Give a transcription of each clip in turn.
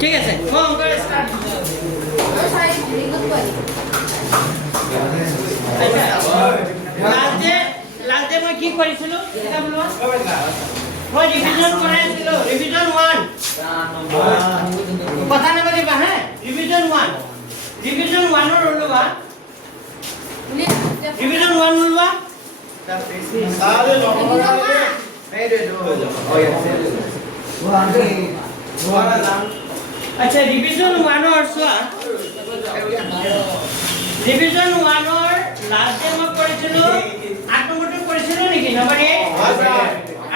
ঠিক আছে মই অংক স্টাৰ্ট লাজে মই কি কৰিছিলো এটা বলবা মই ৰিভিজন কৰাইছিলো ৰিভিজন 1 কথা নাপাতিবা হে ৰিভিজন 1 ৰ ওলবা ৰিভিজন 1 ওলবা अच्छा रिवीजन 1 और सोआ रिवीजन 1 और लास्ट टाइम में কৰিছিলো 8 নম্বৰটো কৰিছিলো নেকি নম্বৰ 1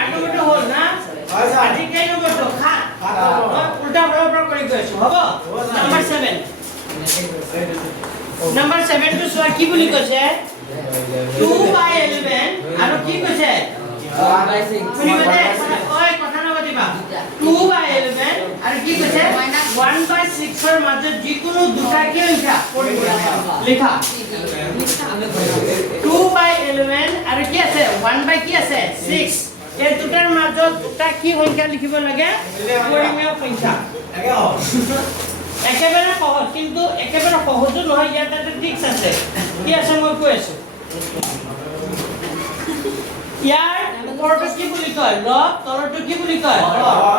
8 নম্বৰটো হ'ল না আজি কেই নম্বৰটো খা উল্টা বৰাবৰ কৰি গৈছো হ'ব নম্বৰ 7 নম্বৰ 7 টো সোৱা কি বুলি কৈছে 2/11 আৰু কি কৈছে 2/11 আৰু কি কৈছে 1/6 ৰ মাজত যিকোনো দুটা কি লিখা লিখা 2/11 আৰু কি আছে 1 কি আছে 6 এই দুটাৰ মাজত দুটা কি সংখ্যা লিখিব লাগে পৰিমেয় সংখ্যা একেবাৰে সহজ কিন্তু একেবাৰে সহজ নহয় ইয়াত এটা ট্ৰিক্স আছে কি আছে মই কৈ আছো यार ওপৰটো কি বুলি কয় লব তলটো কি বুলি কয়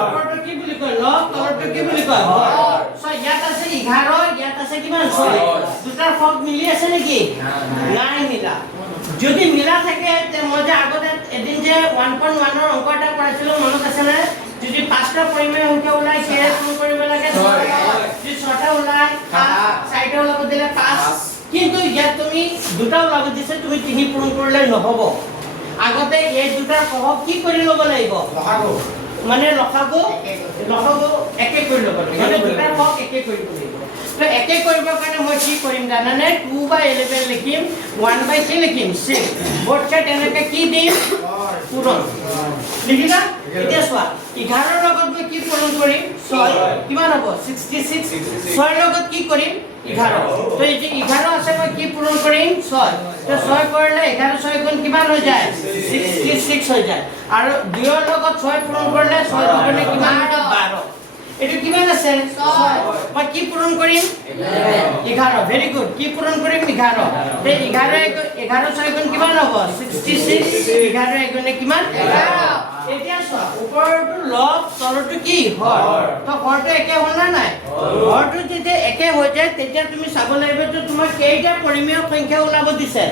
ওপৰটো কি বুলি কয় লব তলটো কি বুলি কয় সো ইয়াত আছে 11 ইয়াত আছে কিমান 6 দুটাৰ ফগ মিলি আছে নেকি নাই মিলা যদি মিলা থাকে তে মই যে আগতে এদিন যে 1.1 ৰ অংক এটা কৰাইছিলো মনত আছে না যদি পাঁচটা পৰিমেয় সংখ্যা ওলাই সেয়ে পূৰণ কৰিব লাগে যদি ছটা ওলাই 4টা ওলাব দিলে 5 কিন্তু ইয়াত তুমি দুটা ওলাব দিছে তুমি তিনি পূৰণ কৰিলে নহব আগতে এই দুটা সহগ কি কৰি লব লাগিব লখাগু মানে লখাগু একে কৰি লব লাগিব মানে দুটা সহগ একে কৰিব লাগিব তো একে কৰিবৰ কাৰণে মই কি কৰিম জানানে 2/11 লিখিম 1 কি লিখিম 6 বোৰ্ড সাইড এনেকে কি দিম পূৰণ লিখিলা এতিয়া চোৱা 11 ৰ লগত মই কি পূৰণ কৰিম 6 কিমান হ'ব 66 6 ৰ লগত কি কৰিম 11 তো এই যে 11 আছে মই কি পূৰণ কৰিম 6 তো 6 কৰিলে 11 6 গুণ কিমান হৈ যায় 66 হৈ যায় আৰু 2 ৰ লগত 6 পূৰণ কৰিলে 6 দুগুণে কিমান হ'ব 12 এটো কিমান আছে 6 মই কি পূৰণ কৰিম 11 ভেৰি গুড কি পূৰণ কৰিম 11 তে 11 6 গুণ কিমান হ'ব 66 11 গুণে কিমান 11 এতিয়া চোৱা ওপৰটো লব তলটো কি হৰ তো হৰটো একে হ'ল না নাই হৰটো যেতিয়া একে হৈ যায় তেতিয়া তুমি চাব লাগিব যে তোমাৰ কেইটা পৰিমেয় সংখ্যা ওলাব দিছে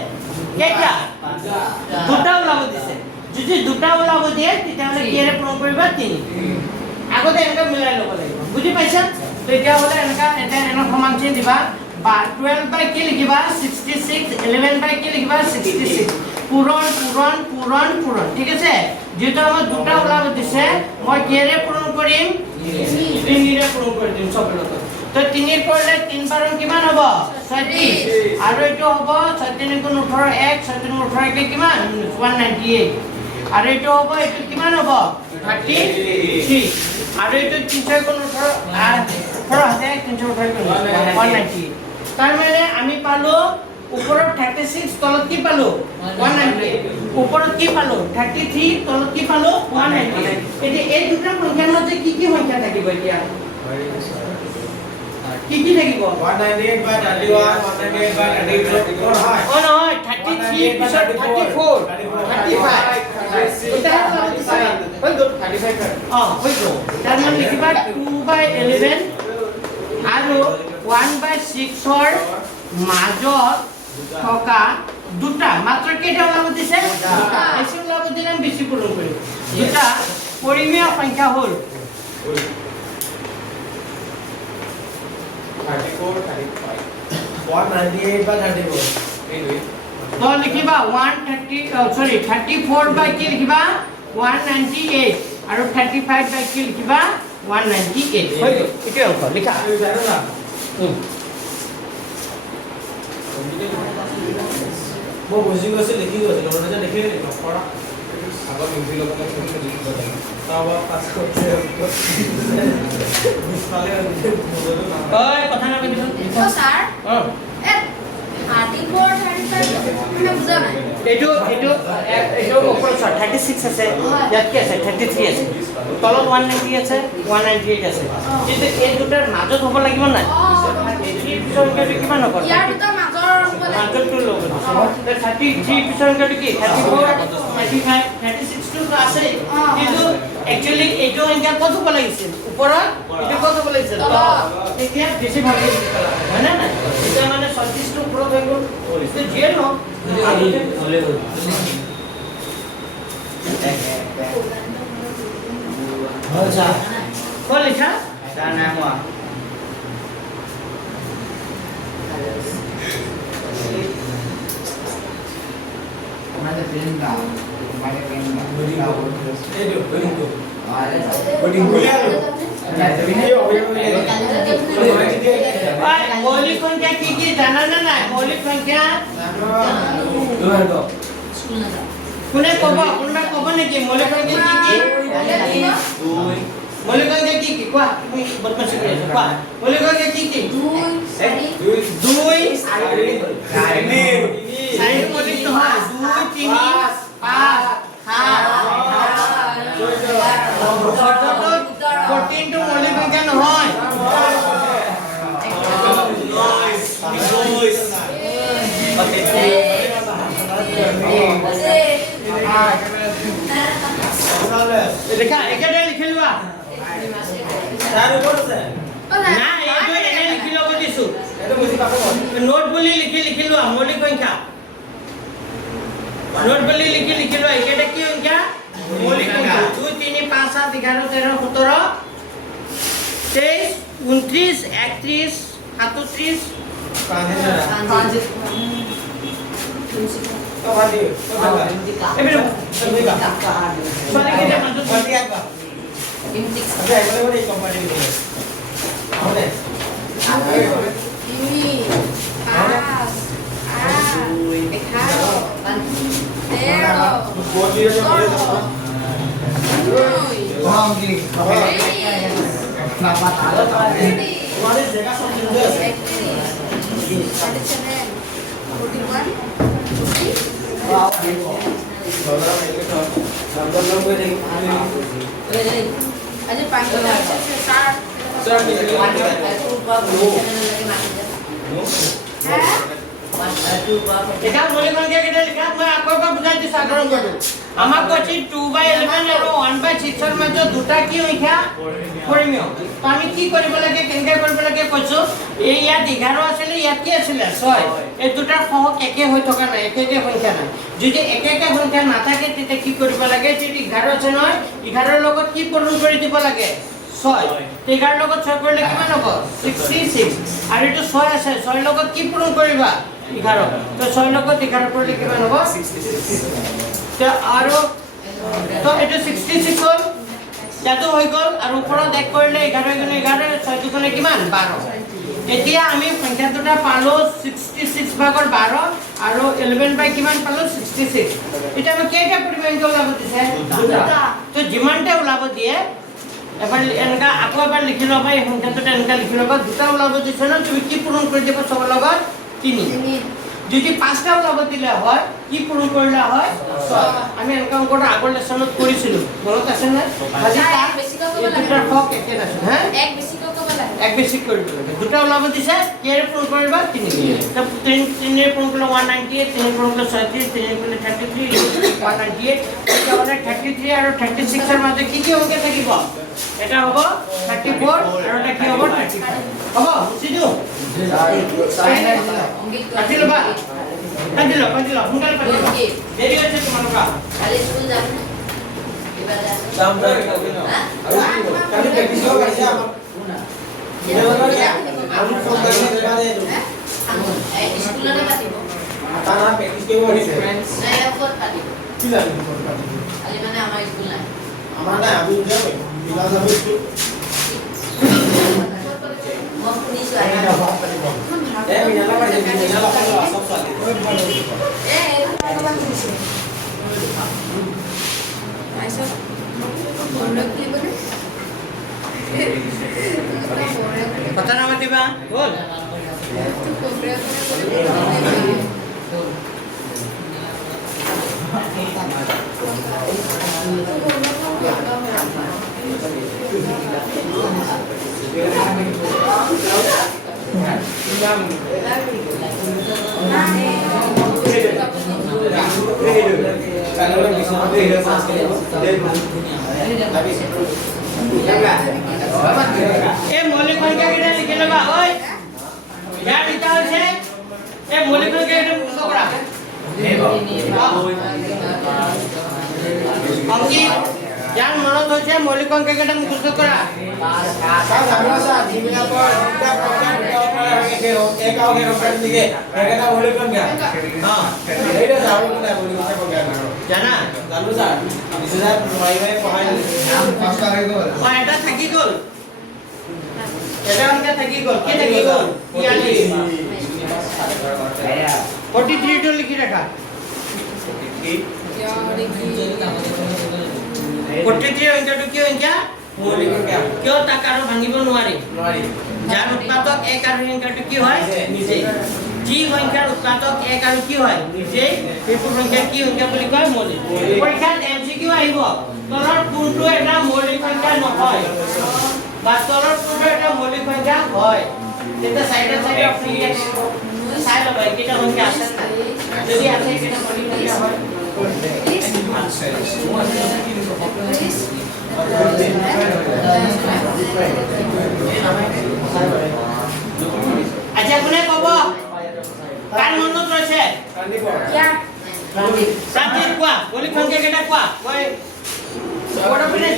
কেইটা দুটা ওলাব দিছে যদি দুটা ওলাব দিয়ে তেতিয়াহলে কিৰে পূৰণ কৰিবা 3 আগতে এনেকা মিলাই লব লাগিব বুজি পাইছা তো এতিয়া হলে এনেকা সমান চিন দিবা 12 কি লিখিবা 66 11 কি লিখিবা 66 পূৰণ ঠিক আছে যেটা আমাৰ দুটা ওলাব দিছে মই কিৰে পূৰণ কৰিম 3 ৰে পূৰণ কৰি দিম সব লগত তো 3 ৰ কৰিলে 3 বাৰ কিমান হ'ব 36 আৰু এটো হ'ব 36 গুণ 18 1 36 18 কে কিমান 198 আৰু এটো হ'ব এটো কিমান হ'ব 33 আৰু এটো 3 গুণ 18 আছে 318 গুণ 198 তাৰ মানে আমি পালো ওপৰত 36 তলত কি পালো 198 ওপৰত কি পালো 33 তলত কি পালো 198 এটি এই দুটা সংখ্যাৰ মাজে কি সংখ্যা থাকিব এতিয়া কি থাকিব 198 by 31 198 by 34 হয় ও নহয় 33 পিছত 34 35 এটা হৈ গ'ল 35 হৈ গ'ল তাৰ মানে লিখিবা 2/11 আৰু 1/6 ৰ মাজত থকা দুটা মাত্ৰ কেইটা ওলাব দিছে দুটা এসে ওলাব দিলাম বেছি পূৰণ কৰিম দুটা পৰিমেয় সংখ্যা হ'ল 34 35 198 by 34 तो लिखिबा 34 by কি লিখিবা 198 আৰু 35 by কি লিখিবা 198 হৈ গ'ল একে অংক লিখা জানো না মই বুজি গৈছে লিখি গৈছে লগতে যে লিখি নপঢ়া আগৰ ইংৰাজী লগতে লিখি লিখিব জানো তাবা পাছ কৰিছে নিস্পালে মজলো না ওই কথা না কইছো তো স্যাৰ 34 35 এইটো ওপৰত 36 আছে ইয়াত কি আছে 33 আছে তলত 190 আছে 198 আছে কিন্তু এই দুটাৰ মাজত হ'ব লাগিব নাই পিছৰটো কিমান হ'ব ইয়াৰ দুটাৰ মাজৰটো ল'ব 33 পিছৰটো কি 34 35 36 টো আছে কিন্তু একচুয়ালি এইটো সংখ্যা কত হ'ব লাগিছিল ওপৰত এইটো কত হ'ব লাগিছিল তেতিয়া বেছি ভাল লাগিছিল হয় না নাই এটা মানে 36 টো ওপৰত হৈ গ'ল তো যিয়ে নহওক আচ্ছা কোন লিখা জানা মই Mana film ka? Mana film ka? মৌলিক সংখ্যা কি কি জানা না নাই মৌলিক সংখ্যা কোনে কব কোনবা কব নেকি মৌলিক সংখ্যা কি কি মৌলিক সংখ্যা কি কি কোৱা তুমি বদমাশি কৰি আছা কোৱা মৌলিক সংখ্যা কি কি 2 চাৰি মৌলিক নহয় 2 3 5 14 টো মৌলিক সংখ্যা নহয় দেখা একেবাৰে লিখি লোৱা তাৰ ওপৰত আছে না এইটো এনে লিখি ল'ব দিছো নোট বুলি লিখি লোৱা মৌলিক সংখ্যা নোট বুলি লিখি লোৱা এটা কি সংখ্যা মৌলিক সংখ্যা 2 3 5 7 11 13 17 23 29 31 37 এটা মৌলিক সংখ্যা কেইটা লিখা মই আকৌ এবাৰ বুজাই দিছো সাধাৰণ কৰতে আমাক কৈছি 2/11 আৰু 1/6 ৰ মাজত দুটা কি সংখ্যা পৰিমেয় তো আমি কি কৰিব লাগে কেনেকৈ কৰিব লাগে কৈছো এই ইয়াত 11 আছিল ইয়াত কি আছিল 6 এই দুটাৰ সহগ একে হৈ থকা নাই একে সংখ্যা নাই যদি একে সংখ্যা নাথাকে তেতিয়া কি কৰিব লাগে যদি 11 আছে নহয় 11 ৰ লগত কি পূৰণ কৰি দিব লাগে 6 11 লগত 6 কৰিলে কিমান হ'ব 66 আৰু এটো 6 আছে 6 লগত কি পূৰণ কৰিবা 11 তো 6 লগত 11 কৰিলে কিমান হ'ব 66 তো আৰু তো এটো 66 হ'ল যাতো হৈ গ'ল আৰু ওপৰত এক কৰিলে 11 গুণ 11 6 গুণ কিমান 12 এতিয়া আমি সংখ্যা দুটা পালো 66 ভাগৰ 12 আৰু 11 বাই কিমান পালো 66 এটা আমি কেইটা পৰিমাণটো ওলাব দিছে দুটা তো যিমানটা ওলাব দিয়ে এবাৰ এনেকা আকৌ এবাৰ লিখি লবা এই সংখ্যাটো এনেকা লিখি লবা দুটা ওলাব দিছে ন তুমি কি পূৰণ কৰি দিবা সব লগত 3 যদি পাঁচটা ওলাব দিলে হয় কি পূৰণ কৰিলা হয় আমি এনেকা অংকটা আগৰ লেসনত কৰিছিলো মনত আছে না আজি তাৰ বেছি কৰিব লাগে দুটাৰ হক একে আছে হ্যাঁ এক বেছি কৰিব লাগে এক বেছি কৰিব লাগে দুটা ওলাব দিছে কেৰে পূৰণ কৰিবা 3 তো 3 এৰ পূৰণ কৰিলে 198 3 পূৰণ কৰিলে 37 3 কৰিলে 33 198 এটা মানে 33 আৰু 36 এৰ মাজে কি কি অংক থাকিব এটা হ'ব 34 আৰু এটা কি হ'ব 35 হ'ব বুজিছো কাটিলো বা কাটিলো সোনকালে কাটিলো দেৰি হৈছে তোমালোকৰ কালি স্কুল যাম না এবাৰ যাম আৰু কালি প্ৰেক্টিছ কৰিব আছে আমি ফোন কৰি পাৰে স্কুলতে পাতিব তানা প্ৰেক্টিছ কৰিব আছে নাই ক'ত পাতিব কি জানি ক'ত পাতিব কালি মানে আমাৰ স্কুল নাই আমাৰ নাই আমি যাম বিলা যাব স্কুল মই শুনিছো এই মিনালা পাতিব সব ছোৱালী কথা নামাতিবা হ'ল এই মৌলিক সংখ্যা কেইটা লিখি লবা ঐ ইয়াৰ লিখা হৈছে এই মৌলিক সংখ্যা কেইটা মুখস্থ কৰা অংকিত ইয়াৰ মনত হৈছে মৌলিক সংখ্যা কেইটা মুখস্থ কৰা জানা এটা থাকি গ'ল এটা সংখ্যা থাকি গ'ল কি থাকি গ'ল 43 টো লিখি ৰাখা 43 সংখ্যাটো কি সংখ্যা মৌলিক সংখ্যা কিয় তাক আৰু ভাঙিব নোৱাৰি যাৰ উৎপাদক 1 আৰু সংখ্যাটো কি হয় নিজে যি সংখ্যাৰ উৎপাদক 1 আৰু কি হয় নিজে সেইটো সংখ্যা কি সংখ্যা বুলি কয় মৌলিক পৰীক্ষাত এমসিকিউ আহিব তলৰ কোনটো এটা মৌলিক সংখ্যা নহয় বা তলৰ কোনটো এটা মৌলিক সংখ্যা হয় তেতিয়া সাইডে সাইডে আপনি চাই ল'ব কেইটা সংখ্যা আছে যদি আছে কেইটা মৌলিক সংখ্যা হয় আচ্ছা কোনে কব কার মনত রয়েছে প্রান্তিক কোয়া মৌলিক সংখ্যা কেইটা কোয়া মই কোড়া পিনে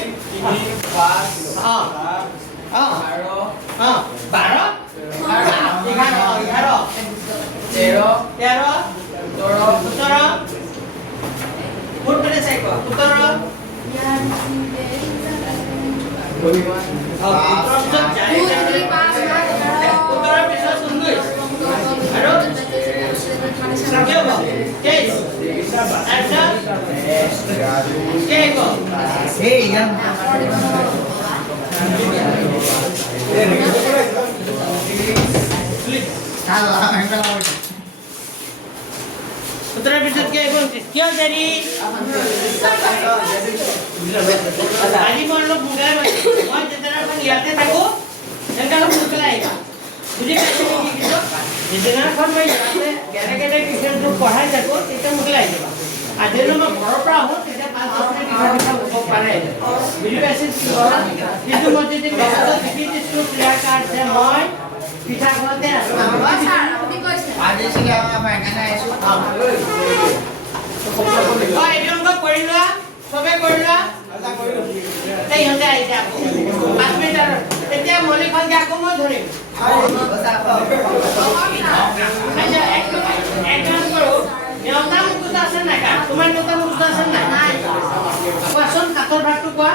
17 পিছত কি আহিব কিয় দেৰি আজি মই অলপ বুজাই মই যেতিয়াখন ইয়াতে থাকো তেতিয়াখন সোনকালে আহিবা বুজি পাইছে নেকি কিছু যেতিয়াখন মই ইয়াতে কেনেকৈ টিউশ্যনটো পঢ়াই থাকো তেতিয়া সোনকালে আহিবা আজি মই ঘৰৰ পৰা আহোঁ তেতিয়া 5-10 মিনিট হ'ব পাৰে বুজি পাইছে কিন্তু মই যদি মেছেজত লিখি দিছোঁ ক্লিয়াৰ কাট যে মই পিঠা ঘৰতে আছোঁ আজি শিকা আমাৰ এখানে আইছো এজনক কৰি লোৱা সবে কৰি লোৱা এই হতে আহিছে আকৌ 5 মিনিট আৰু এতিয়া মৌলিক সংখ্যা আকৌ মই ধৰিম আচ্ছা এক কাম কৰো নেওতা মুকুতা আছে নাই কা তোমাৰ নেওতা মুকুতা আছে নাই কোৱাচোন কাটৰ ভাগটো কোৱা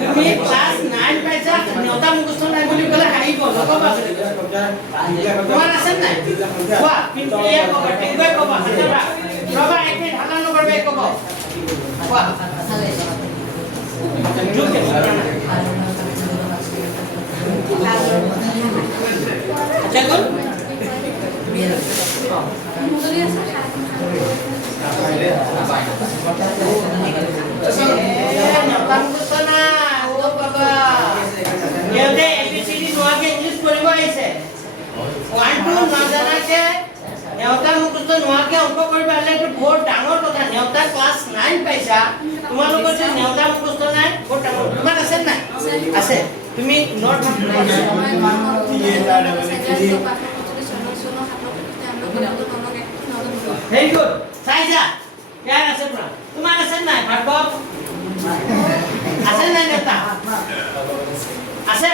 তুমি ক্লাস 9 পাইছা নেওতা মুকুতা নাই বুলি ক'লে হাৰিব নকবা তোমাৰ আছে নাই কোৱা কিন্তু এয়া ক'বা টেংগৈ ক'বা হাতৰা ৰবা এক মিনিট হাতা নকৰবে ক'বা কোৱা আচ্ছা কোন ইংলিশ পঢ়িব আহিছে 1 2 নাজানাকে নেওতা মুখস্থ নোহোৱাকে অংক কৰিব আহিলে এইটো বহুত ডাঙৰ কথা নেওতা ক্লাছ 9 পাইছা তোমালোকৰ যে নেওতা মুখস্থ নাই বহুত ডাঙৰ তোমাৰ আছে নাই আছে তুমি নোট ভেৰি গুড চাইছা ইয়াৰ আছে তোমাৰ আছে নাই ভাগৱত আছে নাই নেওতা আছে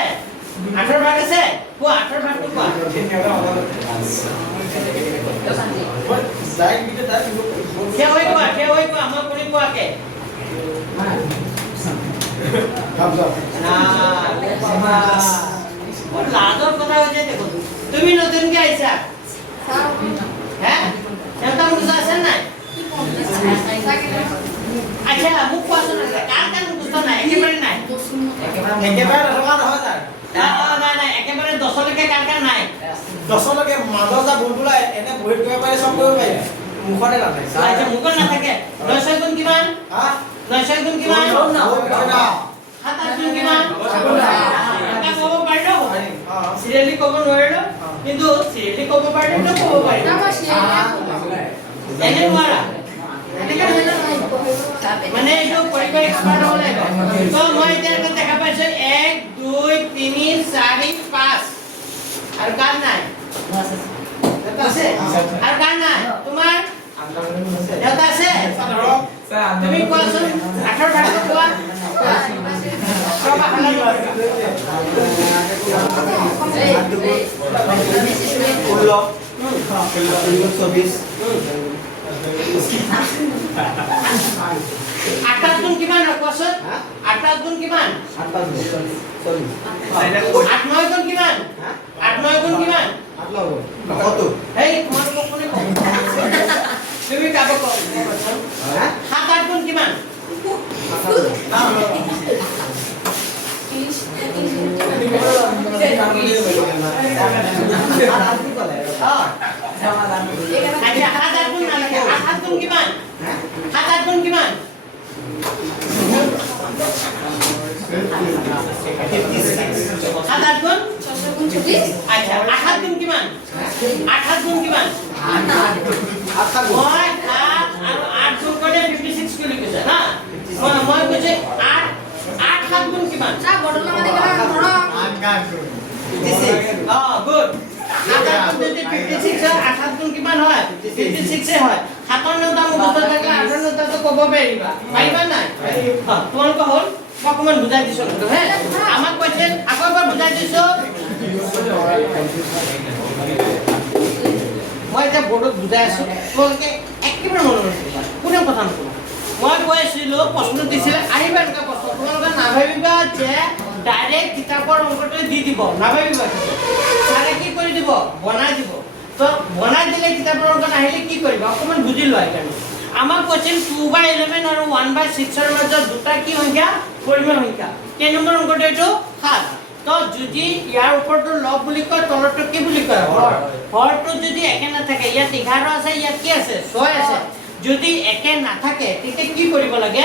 8 ভাগ আছে কোৱা 8 ভাগটো কোৱা क्या होई को हम कोनी को आके ना बाबा और लाजर কথা হইছে দেখো তুমি নতুন কে আইছা হ্যাঁ এটা মুখ আছে নাই আচ্ছা মুখ কোয়াছ না কার কার মুখ তো নাই একেবারে নাই একেবারে রোগা হয় স্যার নাই একেবাৰে 10 লৈকে কাৰ নাই 10 লৈকে মাজৰ যা বলটোলা এনে বহিত কৰিব পাৰে চব কৰিব পাৰে মুখতে নাথাকে আচ্ছা মুখত নাথাকে 9 গুণ কিমান হা 9 গুণ কিমান না 7 গুণ কিমান এটা ক'ব পাৰিলো সিৰিয়ালি ক'ব নোৱাৰিলো কিন্তু সিৰিয়ালি ক'ব পাৰিলো ক'ব পাৰিলো এনে নোৱাৰা মানে এইটো পৰীক্ষা এক্সপাৰ্ট হ'ব লাগিব তো মই এতিয়া দেখা পাইছো 1 2 3 4 5 আৰু কাৰ নাই আছে আৰ কাৰ নাই তোমাৰ এটা আছে তুমি কোৱাচোন 18 ভাগ কোৱা আঠাশ গুণ কিমান কোৱাচোন 28 গুণ কিমান 8 9 গুণ কিমান 8 9 গুণ কিমান কত এই তোমার কোনে তুমি কাব কও 7 8 গুণ কিমান আচ্ছা 7 8 গুণ নালাগে 8 গুণ কিমান 7 8 গুণ কিমান 7 8 গুণ আচ্ছা 8 গুণ কিমান 8 গুণ কিমান মই 7 আৰু 8 গুণ কৰি 56 কৰি কৈছে না মই কৈছে 8 7 গুণ কিমান চা বটল মানে কেলা ধৰ গুড 7 গুণ যদি 56 হয় 8 গুণ কিমান হয় 56 হয় 57টা মুখত থাকলে 58টা তো ক'ব পাৰিবা পাৰিবা নাই তোমালোক হ'ল অকমান বুজাই দিছো হে আমাক কৈছে আকৌ এবাৰ বুজাই দিছো মই এটা বৰ্ডত বুজাই আছো তোমালোকে একেবাৰে মনত ৰাখিবা কোনো কথা নকবা মই কৈছিলো প্ৰশ্ন দিছিলে আহিবা এনেকুৱা প্ৰশ্ন তোমালোকে নাভাবিবা যে ডাইৰেক্ট কিতাপৰ অংকটো দি দিব নাভাবিবা ছাৰে কি কৰি দিব বনাই দিব তো বনাই দিলে কিতাপৰ অংক আহিলে কি কৰিবা অকমান বুজি লোৱা কাৰণে আমাক কৈছিল 2/11 আৰু 1/6 ৰ মাজত দুটা কি সংখ্যা পৰিমেয় সংখ্যা কেই নম্বৰ অংকটো এইটো 7 তো যদি ইয়াৰ ওপৰটো লব বুলি কয় তলৰটো কি বুলি কয় হৰ হৰটো যদি একে নাথাকে ইয়াত 11 আছে ইয়াত কি আছে 6 আছে যদি একে নাথাকে তেতিয়া কি কৰিব লাগে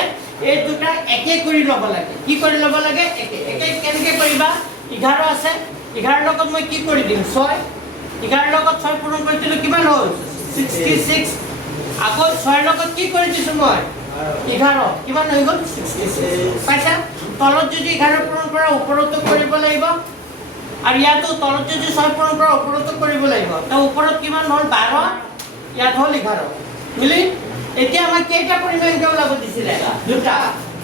এই দুটা একে কৰি ল'ব লাগে কি কৰি ল'ব লাগে একে একে কেনেকৈ কৰিবা 11 আছে 11 লগত মই কি কৰি দিম 6 11 লগত 6 পূৰণ কৰি দিলে কিমান হ'ল 66 আকৌ 6 লগত কি কৰি দিছো মই 11 কিমান হৈ গ'ল 66 পাইছা তলত যদি 11 পূৰণ কৰা ওপৰতো কৰিব লাগিব আৰু ইয়াতো তলত যদি 6 পূৰণ কৰা ওপৰতো কৰিব লাগিব তো ওপৰত কিমান হ'ল 12 ইয়াত হ'ল 11 মিলি এতিয়া আমাক কেইটা পৰিমেয় সংখ্যা ওলাব দিছিলে দুটা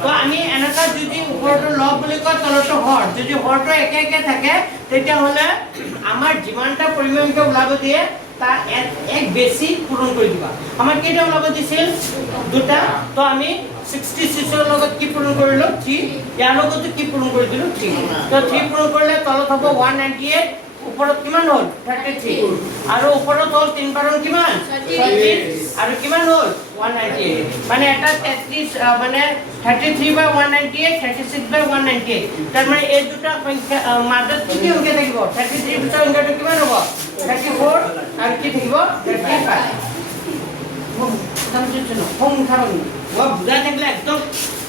তো আমি এনেকা যদি ওপৰটো লব বুলি কয় তলটো হৰ যদি হৰটো একে একে থাকে তেতিয়া হলে আমাৰ যিমানটা পৰিমেয় সংখ্যা ওলাব দিয়ে তাৰ এক বেছি পূৰণ কৰি দিবা আমাৰ কেইটা ওলাব দিছিল দুটা তো আমি 66 ৰ লগত কি পূৰণ কৰিলো 3 ইয়াৰ লগতো কি পূৰণ কৰি দিলো 3 তো 3 পূৰণ কৰিলে তলত হ'ব 198 ওপৰত কিমান হ'ল 33 আৰু ওপৰত হ'ল 3 বাৰ কিমান 33 আৰু কিমান হ'ল 198 মানে এটা 33 মানে 33/198 36/198 তাৰ মানে এই দুটা সংখ্যা মাজত কি সংখ্যা থাকিব 33 দুটা সংখ্যাটো কিমান হ'ব 34 আৰু কি থাকিব 35 সংখ্যা মই বুজাই থাকিলে একদম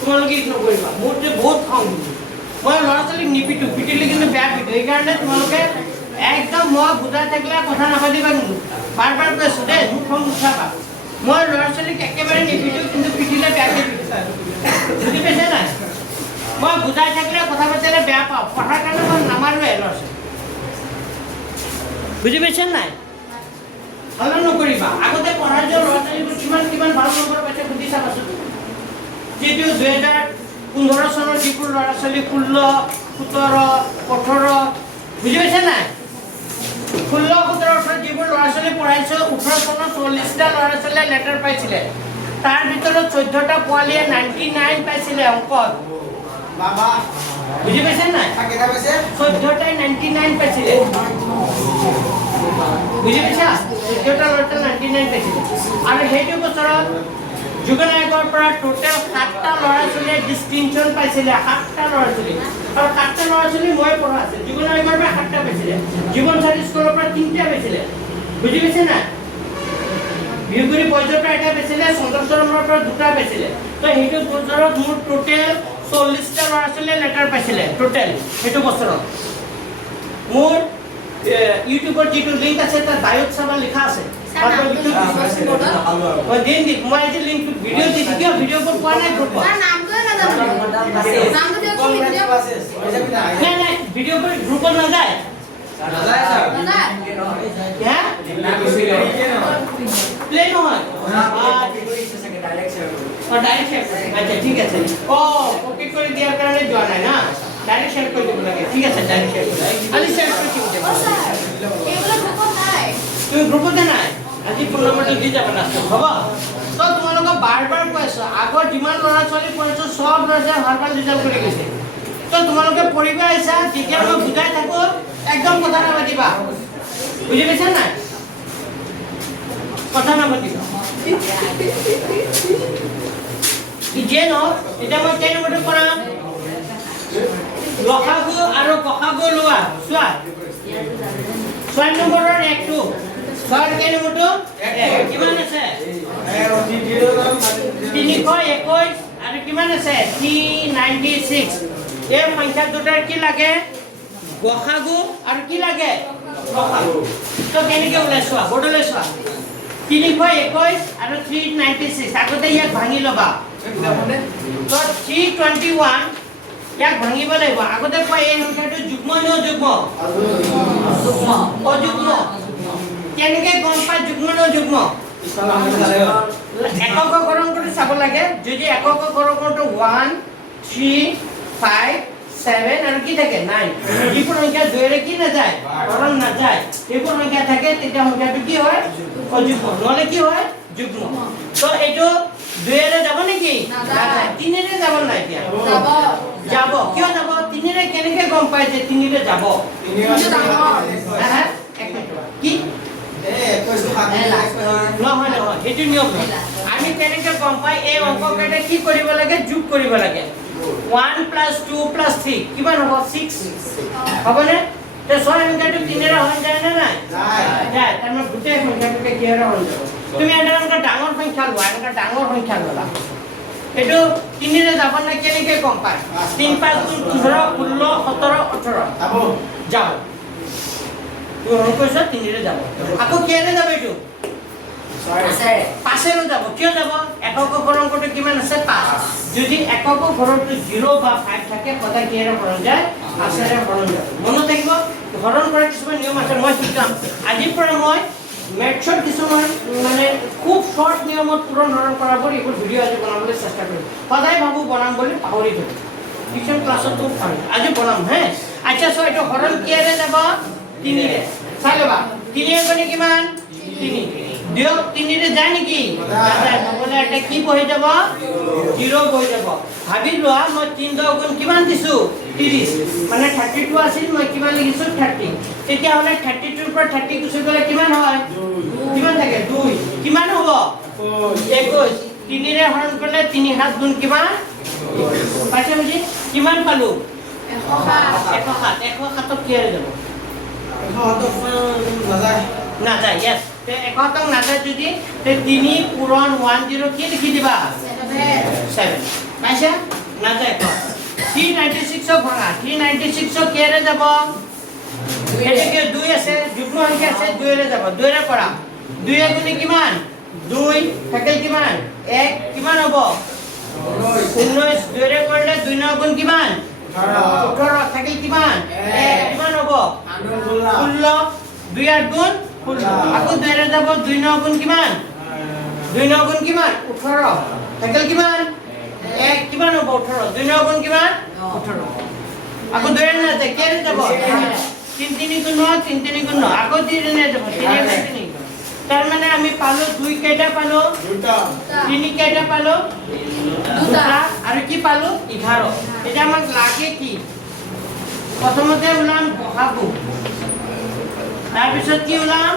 তোমালোকে ইগনোৰ কৰিবা মোৰতে বহুত খং মই ল'ৰা ছোৱালীক নিপিটো পিটিলে কিন্তু বেয়া পিটো সেইকাৰণে তোমালোকে একদম মই বুজাই থাকিলে কথা নাপাতিবা কিন্তু বাৰ বাৰ কৈছো দেই মোক খং উঠাবা মই ল'ৰা ছোৱালীক একেবাৰে নিপিটো কিন্তু পিটিলে বেয়াকৈ পিটিছা বুজি পাইছে নাই মই বুজাই থাকিলে কথা পাতিলে বেয়া পাওঁ পঢ়াৰ কাৰণে মই নামাৰোৱে ল'ৰা ছোৱালী বুজি পাইছে নাই হল নকৰিবা আগতে পঢ়াৰ যে ল'ৰা ছোৱালীবোৰ কিমান ভাল নম্বৰ পাইছে সুধি চাবাচোন যিটো 2015 চনৰ যিবোৰ ল'ৰা ছোৱালী 16 17 18 বুজি পাইছে নাই 16 17 18 যিবোৰ ল'ৰা ছোৱালী পঢ়াইছে 18 চনত 40টা ল'ৰা ছোৱালীয়ে লেটাৰ পাইছিলে তাৰ ভিতৰত 14টা পোৱালীয়ে 99 পাইছিলে অংকত বাবা বুজি পাইছে নাই কেটা পাইছে 14টাই 99 পাইছিলে বুজি পাইছা 14টা ল'ৰা 99 পাইছিলে আৰু সেইটো বছৰত যুগল আয়োগৰ পৰা টোটেল 7টা ল'ৰা-ছোৱালীয়ে ডিষ্টিংচন পাইছিলে 7টা ল'ৰা-ছোৱালী আৰু 7টা ল'ৰা-ছোৱালী মই পঢ়া আছে যুগল আয়োগৰ পৰা 7টা পাইছিলে জীৱন সাথী স্কুলৰ পৰা 3টা পাইছিলে বুজি পাইছে না বিহুগুৰি পৰ্যায়ৰ পৰা এটা পাইছিলে চন্দ্ৰচৰণৰ পৰা 2টা পাইছিলে তো সেইটো বছৰত মোৰ টোটেল 40টা ল'ৰা-ছোৱালীয়ে লেটাৰ পাইছিলে টোটেল সেইটো বছৰত মোৰ ইউটিউবৰ যিটো লিংক আছে তাত বায়'ত চাবা লিখা আছে মই দিন দি মই আজি লিংকটো ভিডিঅ' দি কিয় ভিডিঅ'বোৰ পোৱা নাই গ্ৰুপত নাই ভিডিঅ'বোৰ গ্ৰুপত নাযায় প্লে নহয় ডাইৰেক্ট আচ্ছা ঠিক আছে কপি কৰি দিয়াৰ কাৰণে যোৱা নাই না ডাইৰেক্ট শ্বেয়াৰ কৰি দিব লাগে ঠিক আছে ডাইৰেক্ট শ্বেয়াৰ কৰি আজি শ্বেয়াৰ কৰি দিব তুমি গ্ৰুপতে নাই আজি ফোন নম্বৰটো দি যাবা না হ'ব তো তোমালোকক বাৰ কৈ আছো আগৰ যিমান ল'ৰা ছোৱালী পঢ়িছো সব ল'ৰা ভালকৈ ৰিজাল্ট কৰি গৈছে তো তোমালোকে পঢ়িব আহিছা যেতিয়া মই বুজাই থাকো একদম কথা নাপাতিবা বুজি পাইছা নাই কথা নাপাতিবা যে ন এতিয়া মই কেই নম্বৰটো পঢ়াম লখাগু আৰু কখাগু লোৱা চোৱা 6 নম্বৰৰ 1 2 ছয় কেই নম্বৰটো কিমান আছে 321 আৰু কিমান আছে 396 এই সংখ্যা দুটাৰ কি লাগে গখাগু আৰু কি লাগে গখাগু তো কেনেকৈ ওলাইছোৱা বৰ্ডলৈ চোৱা 321 আৰু 396 আগতে ইয়াক ভাঙি ল'বা তো 321 ইয়াক ভাঙিব লাগিব আগতে কোৱা এই সংখ্যাটো যুগ্ম নে অযুগ্ম অযুগ্ম কেনেকৈ গম পায় যুগ্ম নে অযুগ্ম একককৰণ কৰি চাব লাগে যদি একককৰণটো 1 3 5 7 আৰু কি থাকে 9 যিবোৰ সংখ্যা 2 ৰে কি নাযায় হৰণ নাযায় এইবোৰ সংখ্যা থাকে তেতিয়া সংখ্যাটো কি হয় অযুগ্ম নহলে কি হয় যুগ্ম তো এইটো 2 ৰে যাব নেকি নাযায় 3 ৰে যাব নাই এতিয়া যাব কিয় যাব 3 ৰে কেনেকৈ গম পায় যে 3 ৰে যাব কি নহয় নহয় সেইটো নিয়ম আমি কেনেকৈ গম পাই এই অংককেইটা কি কৰিব লাগে যোগ কৰিব লাগে 1 + 2 + 3 কিমান হ'ব 6 হ'বনে তে 6 সংখ্যাটো 3 ৰে হৈ যায় না নাই যায় তাৰমানে গোটেই সংখ্যাটোকে কি ৰে হৈ যাব তুমি এটা ডাঙৰ সংখ্যা লোৱা এটা ডাঙৰ সংখ্যা ল'লা এইটো 3 ৰে যাব না কেনেকৈ গম পায় 3 5 15 16 17 18 যাব তো কৈছো 3 ৰে যাব আকৌ কেনে যাব এইটো পাঁচেৰে যাব কিয় যাব একককৰণটো কিমান আছে 5 যদি একককৰণটো 0 বা 5 থাকে সদায় কেৰে হৰণ যায় পাঁচেৰে হৰণ যাব মনত থাকিব হৰণ কৰা কিছুমান নিয়ম আছে মই শিকাম আজিৰ পৰা মই মেথছৰ কিছুমান মানে খুব শৰ্ট নিয়মত পূৰণ হৰণ কৰাবোৰ এইবোৰ ভিডিঅ' আজি বনাবলৈ চেষ্টা কৰিম সদায় ভাবো বনাম বুলি পাহৰি গ'লো টিউচন ক্লাছত আজি বনাম হে আচ্ছা সো এইটো হৰণ কেৰে যাব 3 ৰে চাই ল'বা 3 ৰ গণে কিমান 3 দিও 3 ৰে যায় নেকি যায় নহলে এটা কি বহি যাব 0 বহি যাব ভাবি লোৱা মই 3 10 গুণ কিমান দিছো 30 মানে 32 আছিল মই কিমান লিখিছো 30 তেতিয়া হলে 32 ৰ পৰা 30 গুছি গলে কিমান হয় কিমান থাকে 2 কিমান হ'ব 21 3 ৰে হৰণ কৰিলে 3 7 গুণ কিমান পাইছে বুজি কিমান পালো 107 107 কি হৈ যাব 107 নাযায় নাযায় yes তে 107 নাযায় যদি তে 3 পূৰণ 10 কি লিখি দিবা 7 পাইছা নাযায় 396 ভাঙা 396 কেৰে যাব এটাকে 2 আছে যুগ্ম সংখ্যা আছে 2 ৰে যাব 2 ৰে কৰা 2 গুণি কিমান 2 থাকে কিমান 1 কিমান হ'ব 19 2 ৰে কৰিলে 2 9 গুণ কিমান 18 থাকে কিমান 1 কিমান হ'ব 16 2 8 গুণ 16 আকৌ 2 ৰে যাব 2 9 গুণ কিমান 2 9 গুণ কিমান 18 থাকে কিমান 1 কিমান হ'ব 18 2 9 গুণ কিমান 18 আকৌ 2 ৰে নাযায় কেৰে যাব 3 3 গুণ 9 3 3 গুণ 9 আকৌ 3 ৰে যাব 3 3 তাৰ মানে আমি পালো 2 কেইটা পালো 3 কেইটা পালো 2টা আৰু কি পালো 11 এটা আমাক লাগে কি প্ৰথমতে ওলাম গখাগু তাৰ পিছত কি ওলাম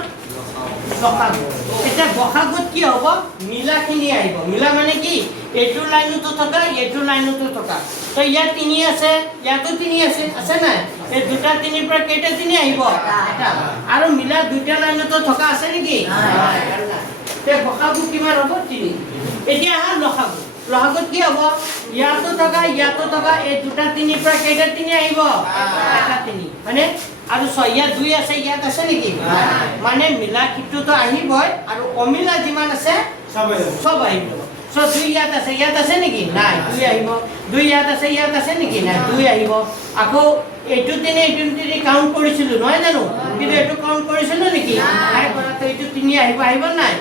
লসাগু এতিয়া বসাগুত কি হ'ব মিলাখিনি আহিব মিলা মানে কি এইটো লাইনতো থকা এইটো লাইনতো থকা তো ইয়াত 3 আছে ইয়াতো 3 আছে নাই এই দুটা 3 পৰা কেইটা 3 আহিব এটা আৰু মিলা দুটা লাইনতো থকা আছে নেকি তে বসাগু কিমান হ'ব 3 এতিয়া আহা লসাগুত কি হ'ব ইয়াতো থকা এই দুটা 3 পৰা কেইটা 3 আহিব এটা 3 মানে আৰু 6 ইয়াত 2 আছে ইয়াত আছে নেকি মানে মিলা কিটোতো আহিবই আৰু অমিলা যিমান আছে সব আহিব সো 2 ইয়াত আছে নেকি নাই 2 আহিব 2 ইয়াত আছে নেকি নাই 2 আহিব আকৌ এইটো তিনি কাউন্ট কৰিছিলো নহয় জানো কিন্তু এইটো কাউন্ট কৰিছিলো নেকি নাই কৰা তো এইটো 3 আহিব নাই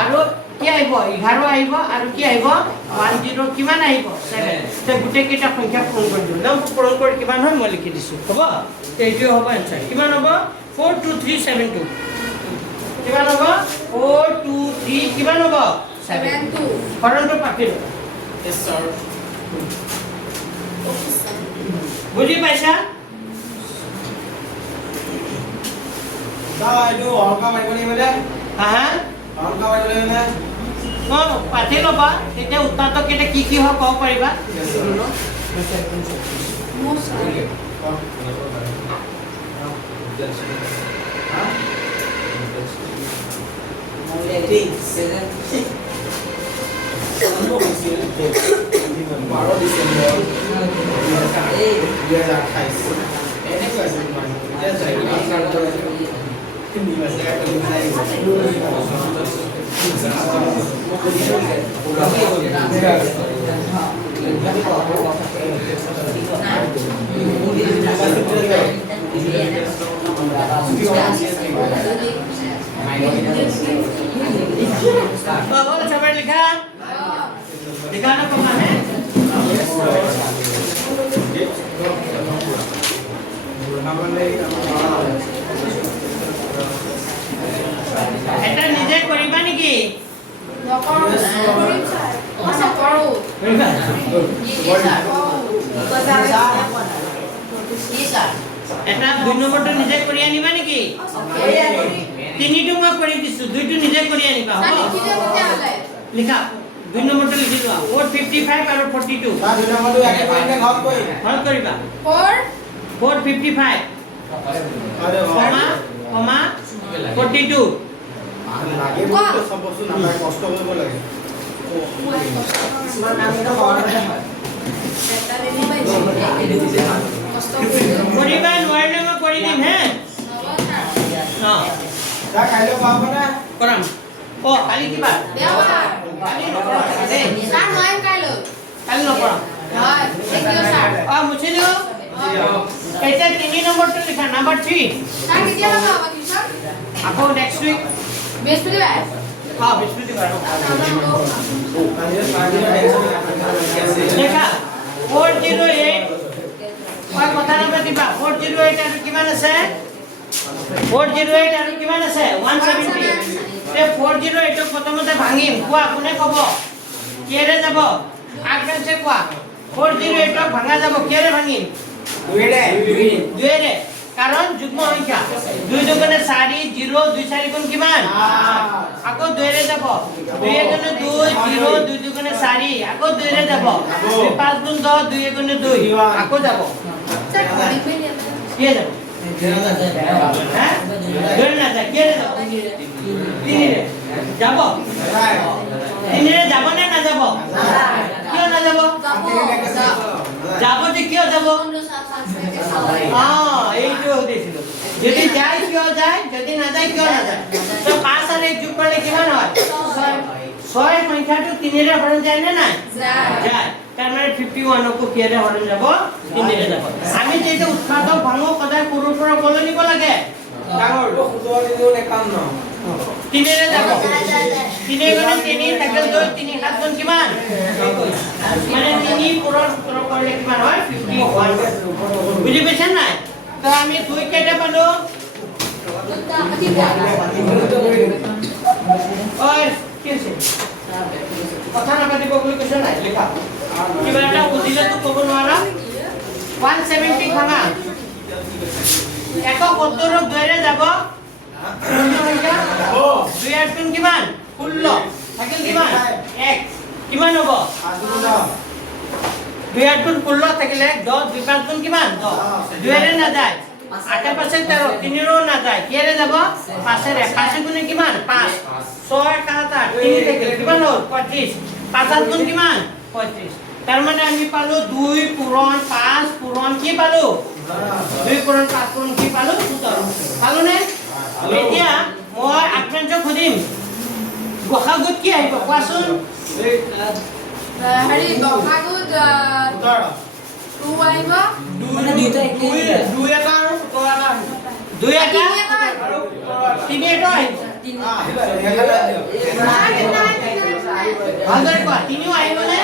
আৰু কি আহিব 11 আহিব আৰু কি আহিব 10 কিমান আহিব 7 তে গুটে কেইটা সংখ্যা পূৰণ কৰি দিও নাম পূৰণ কৰি কিমান হয় মই লিখি দিছো হ'ব এইটো হ'ব आंसर কিমান হ'ব 42372 কিমান হ'ব 423 কিমান হ'ব 72 হৰণটো পাকিলো Yes, sir. বুজি পাইছা এইটো অংক মাৰিব লাগিব নে হা অংক মাৰিব লাগিব নে পাতি ল'বা তেতিয়া উত্তৰটো কেইটা কি হয় ক'ব পাৰিবা बोल सबर लिखा ना कमा है এটা নিজে কৰিবা নেকি এটা 2 নম্বৰটো নিজে কৰি আনিবা নেকি 3টো মই কৰি দিছো 2টো নিজে কৰি আনিবা হ'ব লিখা 2 নম্বৰটো লিখি লোৱা 455 আৰু 42 2 নম্বৰটো একে কৰিলে ঘৰত কৰিবা 455 কমা 42 লাগে বস্তু সব বস্তু নাপায় কষ্ট কৰিব লাগে কৰিবা নোৱাৰিলে মই কৰি দিম হে যা কাইলৈ পাব না কৰাম কালি কিবা কালি নকৰাম মুছি দিওঁ এতিয়া 3 নম্বৰটো লিখা নাম্বাৰ 3 আকৌ নেক্সট উইক বৃহস্পতিবাৰ দেখা 408 কথা নাপাতিবা 408 আৰু কিমান আছে 408 আৰু কিমান আছে 170 তে 408 প্ৰথমতে ভাঙিম কোৱা কোনে ক'ব কিহেৰে যাব আগেছে কোৱা 408 ভাঙা যাব কিহেৰে ভাঙিম দুইৰে কাৰণ যুগ্ম সংখ্যা 2 দুগুণে 4 0 2 4 গুণ কিমান আকৌ 2 ৰে যাব 2 গুণে 2 0 2 দুগুণে 4 আকৌ 2 ৰে যাব 2 5 গুণ 10 2 গুণে 2 আকৌ যাব কি যাব হ্যাঁ 2 না যায় কি যাব 3 রে যাব 3 রে যাব না যাব কিয় না যাব যাব যে কিয় যাব এইটো হতেছিল যদি যায় কিয় যায় যদি না যায় কিয় না যায় তো 5 আর 1 যোগ করলে কিমান হয় 6 সংখ্যাটো 3 রে হরণ যায় না নাই যায় তার মানে 51 কো কিরে হরণ যাব 3 রে যাব আমি যেটা উৎপাদক ভাঙো কদায় পুরো পুরো বলে নিব লাগে ডাঙৰ 17 দিন 51 3 রে যাব 3 গুণ 3 থাকল 2 3 7 গুণ কিমান মানে 3 পুরো পুরো করলে কিমান হয় 51 বুঝি পেছেন নাই তো আমি 2 কেটা পালো ওই কি আছে কথা নাপাতিব বুলি কৈছ নাই লিখা কিবা এটা বুজিলে তো ক'ব নোৱাৰা 170 ভাঙা 170 ৰ 2 ৰে যাব 2 আর 3 কিমান 16 থাকিল কিমান 1 কিমান হ'ব 2 আর 3 16 থাকিলে 10 2 5 গুণ কিমান 10 2 এৰে না যায় 8 5 13 3 ৰো না যায় কি এৰে যাব 5 এৰে 5 গুণে কিমান 5 6 7 8 3 থাকিল কিমান হ'ল 25 5 গুণ কিমান 35 তাৰ মানে আমি পালো 2 পূৰণ 5 পূৰণ কি পালো 2 পূৰণ 5 পূৰণ কি পালো 17 পালো নে এতিয়া মই আপোনাক সুধিম গসাগুত কি আহিব কোৱাচোন হেৰি বহাগুত 2 আহিব মানে দুইটা একেই 2 এটা আৰু 17 এটা 2 এটা 3 এটা আহিব ভালদৰে কোৱা 3 আহিবনে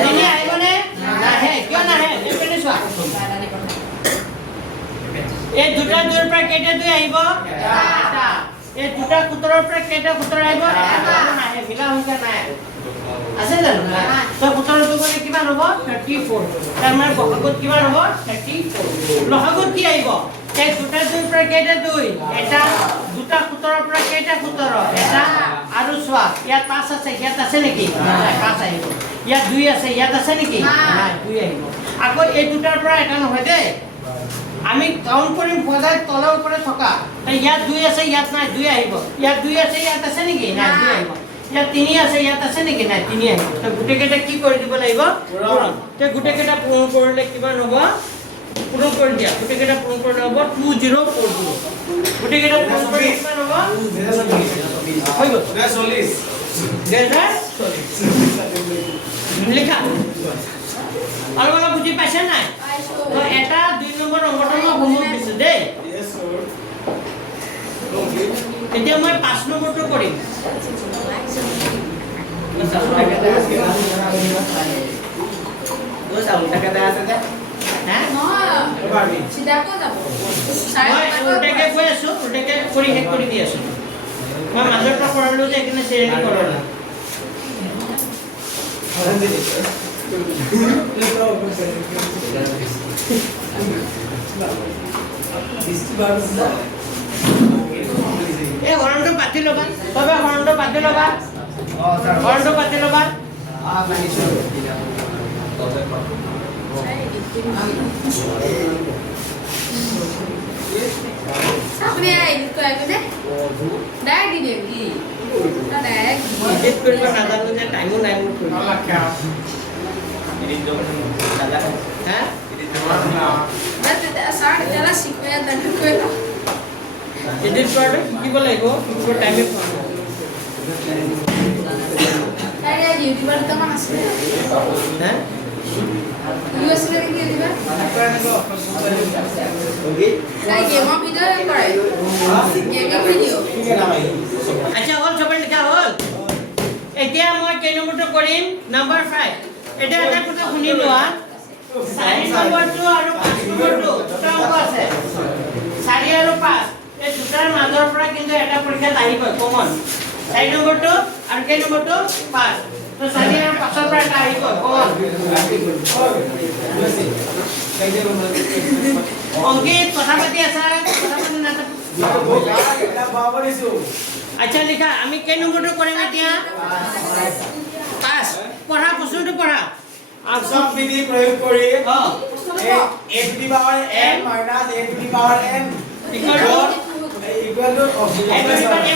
3 আহিবনে নাহে কিয় নাহে এইপিনে চোৱা এই দুটা দুৰ পৰা কেইটা 2 আহিব এটা এই দুটা কুতৰৰ পৰা কেইটা কুতৰ আহিব এটা নাহে মিলা সংখ্যা নাই আছে জানো তো কুতৰটো গলে কিমান হ'ব 34 তাৰ মানে বহাগত কিমান হ'ব 34 লহাগত কি আহিব এই দুটা দুৰ পৰা কেইটা 2 এটা দুটা কুতৰৰ পৰা কেইটা কুতৰ এটা আৰু চোৱা ইয়াত 5 আছে ইয়াত আছে নেকি নাই 5 আহিব ইয়াত 2 আছে ইয়াত আছে নেকি নাই 2 আহিব আকৌ এই দুটাৰ পৰা এটা নহয় দেই আমি কাউন্ট কৰিম পদাৰ তলৰ ওপৰে থকা তো ইয়াত 2 আছে ইয়াত নাই 2 আহিব ইয়াত 2 আছে ইয়াত আছে নেকি নাই 2 আহিব ইয়াত 3 আছে ইয়াত আছে নেকি নাই 3 আহিব তো গুটে কেটা কি কৰি দিব লাগিব পূৰণ তো গুটে কেটা পূৰণ কৰিলে কিমান হ'ব পূৰণ কৰি দিয়া গুটে কেটা পূৰণ কৰিলে হ'ব 2040 গুটে কেটা পূৰণ কৰিলে কিমান হ'ব হৈ গ'ল 40 লিখা আৰু অলপ বুজি পাইছে নাই তো এটা 2 নম্বৰ অংকটো মই হোমৱৰ্ক দিছো দেই এতিয়া মই 5 নম্বৰটো কৰিম উল্টাকে কৈ আছো উল্টাকে কৰি শেষ কৰি দি আছো মই মাজৰটা কৰালো যে এইখিনি শ্ৰেণী কৰালো এই হৰণটো পাতি ল'বা তবে হৰণটো পাতি ল'বা হৰণটো পাতি ল'বা আপুনি এডিট কৰিব যে ডাইৰেক্ট দি দিম কি ডাইৰেক্ট এডিট কৰিব নাজানো যে টাইমো নাই মোৰ কৰিব হা ছাৰ তেতিয়াহ'লে শিকোৱে ডাইৰেক্ট কৰিব এডিট কৰাটো শিকিব লাগিব শিকিব টাইমে পোৱা নাই তাই ইউটিউবৰ দুটামান আছে হা ইউএছএ নেকি ইউটিউবৰ তাই গেমৰ ভিডিঅ' কৰে গেমিং ভিডিঅ' আচ্ছা হ'ল সবে লিখা হ'ল এতিয়া মই কেই নম্বৰটো কৰিম নম্বৰ 5 এটা এটা কথা শুনি লোৱা 4 নম্বৰটো আৰু 5 নম্বৰটো দুটা অংক আছে 4 আৰু 5 এই দুটাৰ মাজৰ পৰা কিন্তু এটা পৰীক্ষাত আহিব কমন 4 নম্বৰটো আৰু কেই নম্বৰটো 5 তো 4 আৰু 5ৰ পৰা এটা আহিব কমন অংকিত কথা পাতি আছা কথা পাতি নাথাক আচ্ছা লিখা আমি কেই নম্বৰটো কৰিম এতিয়া 5 পঢ়া প্ৰশ্নটো পঢ়া সব বিধি প্ৰয়োগ কৰি অ a to the power n minus a to the power n equal to equal to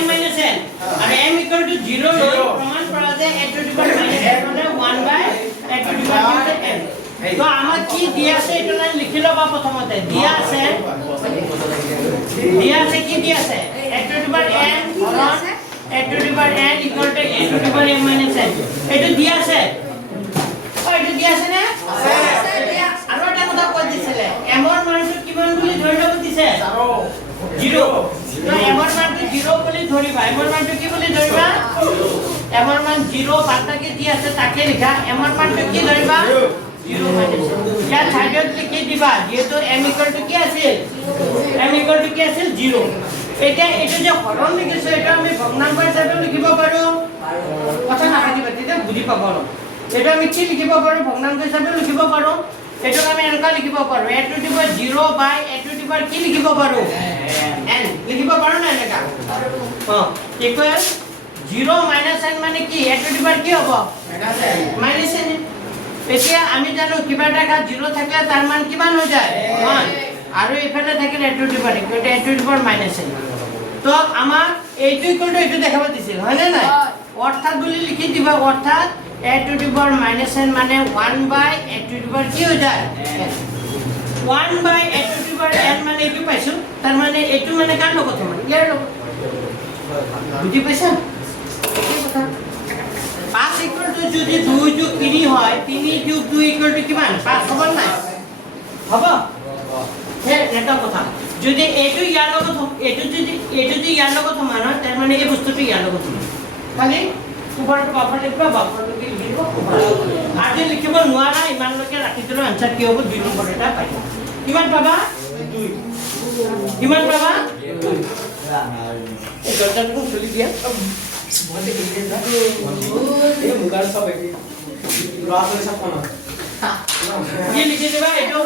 m minus n and m equal to 0 লৈ প্ৰমাণ কৰা যে a to the power minus n মানে 1 by a to the power n তো আমাক কি দিয়া আছে এটা লাইন লিখি লবা প্ৰথমতে দিয়া আছে কি দিয়া আছে a to the power n হৰণ a to the power n equal to a to the power m minus n এইটো দিয়া আছে এইটো দিয়া আছে নে আৰু এটা কথা কৈ দিছিলে m ৰ মানটো কিমান বুলি ধৰি ল'ব দিছে 0 তো m ৰ মানটো 0 বুলি ধৰিবা m ৰ মানটো কি বুলি ধৰিবা m ৰ মান 0 বাটাকে দি আছে তাকে লিখা m ৰ মানটো কি ধৰিবা 0 মাইনাস ইয়াত সাইডত লিখি দিবা যেহেতু m ইকুয়াল টু কি আছে m ইকুয়াল টু কি আছে 0 এটা এটা যে হৰণ লিখিছো এটা আমি ভগ্নাংশ হিচাপে লিখিব পাৰো কথা নাথাকিবা তেতিয়া বুজি পাব এটা আমি কি লিখিব পাৰো ভগ্নাংশ হিচাপে লিখিব পাৰো এইটোক আমি এনেকুৱা লিখিব পাৰো a to the power 0 by a to the power কি লিখিব পাৰো n লিখিব পাৰো না এনেকা ইকুৱেল 0 minus n মানে কি a to the power কি হ'ব minus n এতিয়া আমি জানো কিবা এটা 0 থাকলে তাৰ মান কিমান হৈ যায় 1 আৰু এফালে থাকিলে a to the power equal a to the power minus n তো আমাৰ এইটো ইকুৱেল টু এইটো দেখাব দিছিল হয় না নাই অৰ্থাৎ বুলি লিখি দিবা অৰ্থাৎ a to the power minus n মানে 1 by a to the power কি হৈ যায় 1 by a to the power n মানে এইটো পাইছো তাৰ মানে এইটো মানে কাৰ লগত মানে ইয়াৰ লগত বুজি পাইছা এই কথা 5 ইকুৱেল টু যদি 2 যোগ 3 হয় 3 যোগ 2 ইকুৱেল টু কিমান 5 হ'ব না হ'ব হে এটা কথা যদি এইটো ইয়াৰ লগত এইটো যদি ইয়াৰ লগত সমান হয় তাৰ মানে এই বস্তুটো ইয়াৰ লগত সমান খালি উপৰটো বাফাৰ লিখবা বাফাৰটো কি লিখিব আজি লিখিব নোৱাৰা ইমানলৈকে ৰাখি দিলে আনসাৰ কি হ'ব 2 নম্বৰ এটা পাই কিমান পাবা 2 কিমান পাবা 2 এই দৰজাটো খুলি দিয়া বন্ধ কৰি দিয়া এই মুগাৰ সব একে রাত হইছে কোন কি লিখি দিবা এটো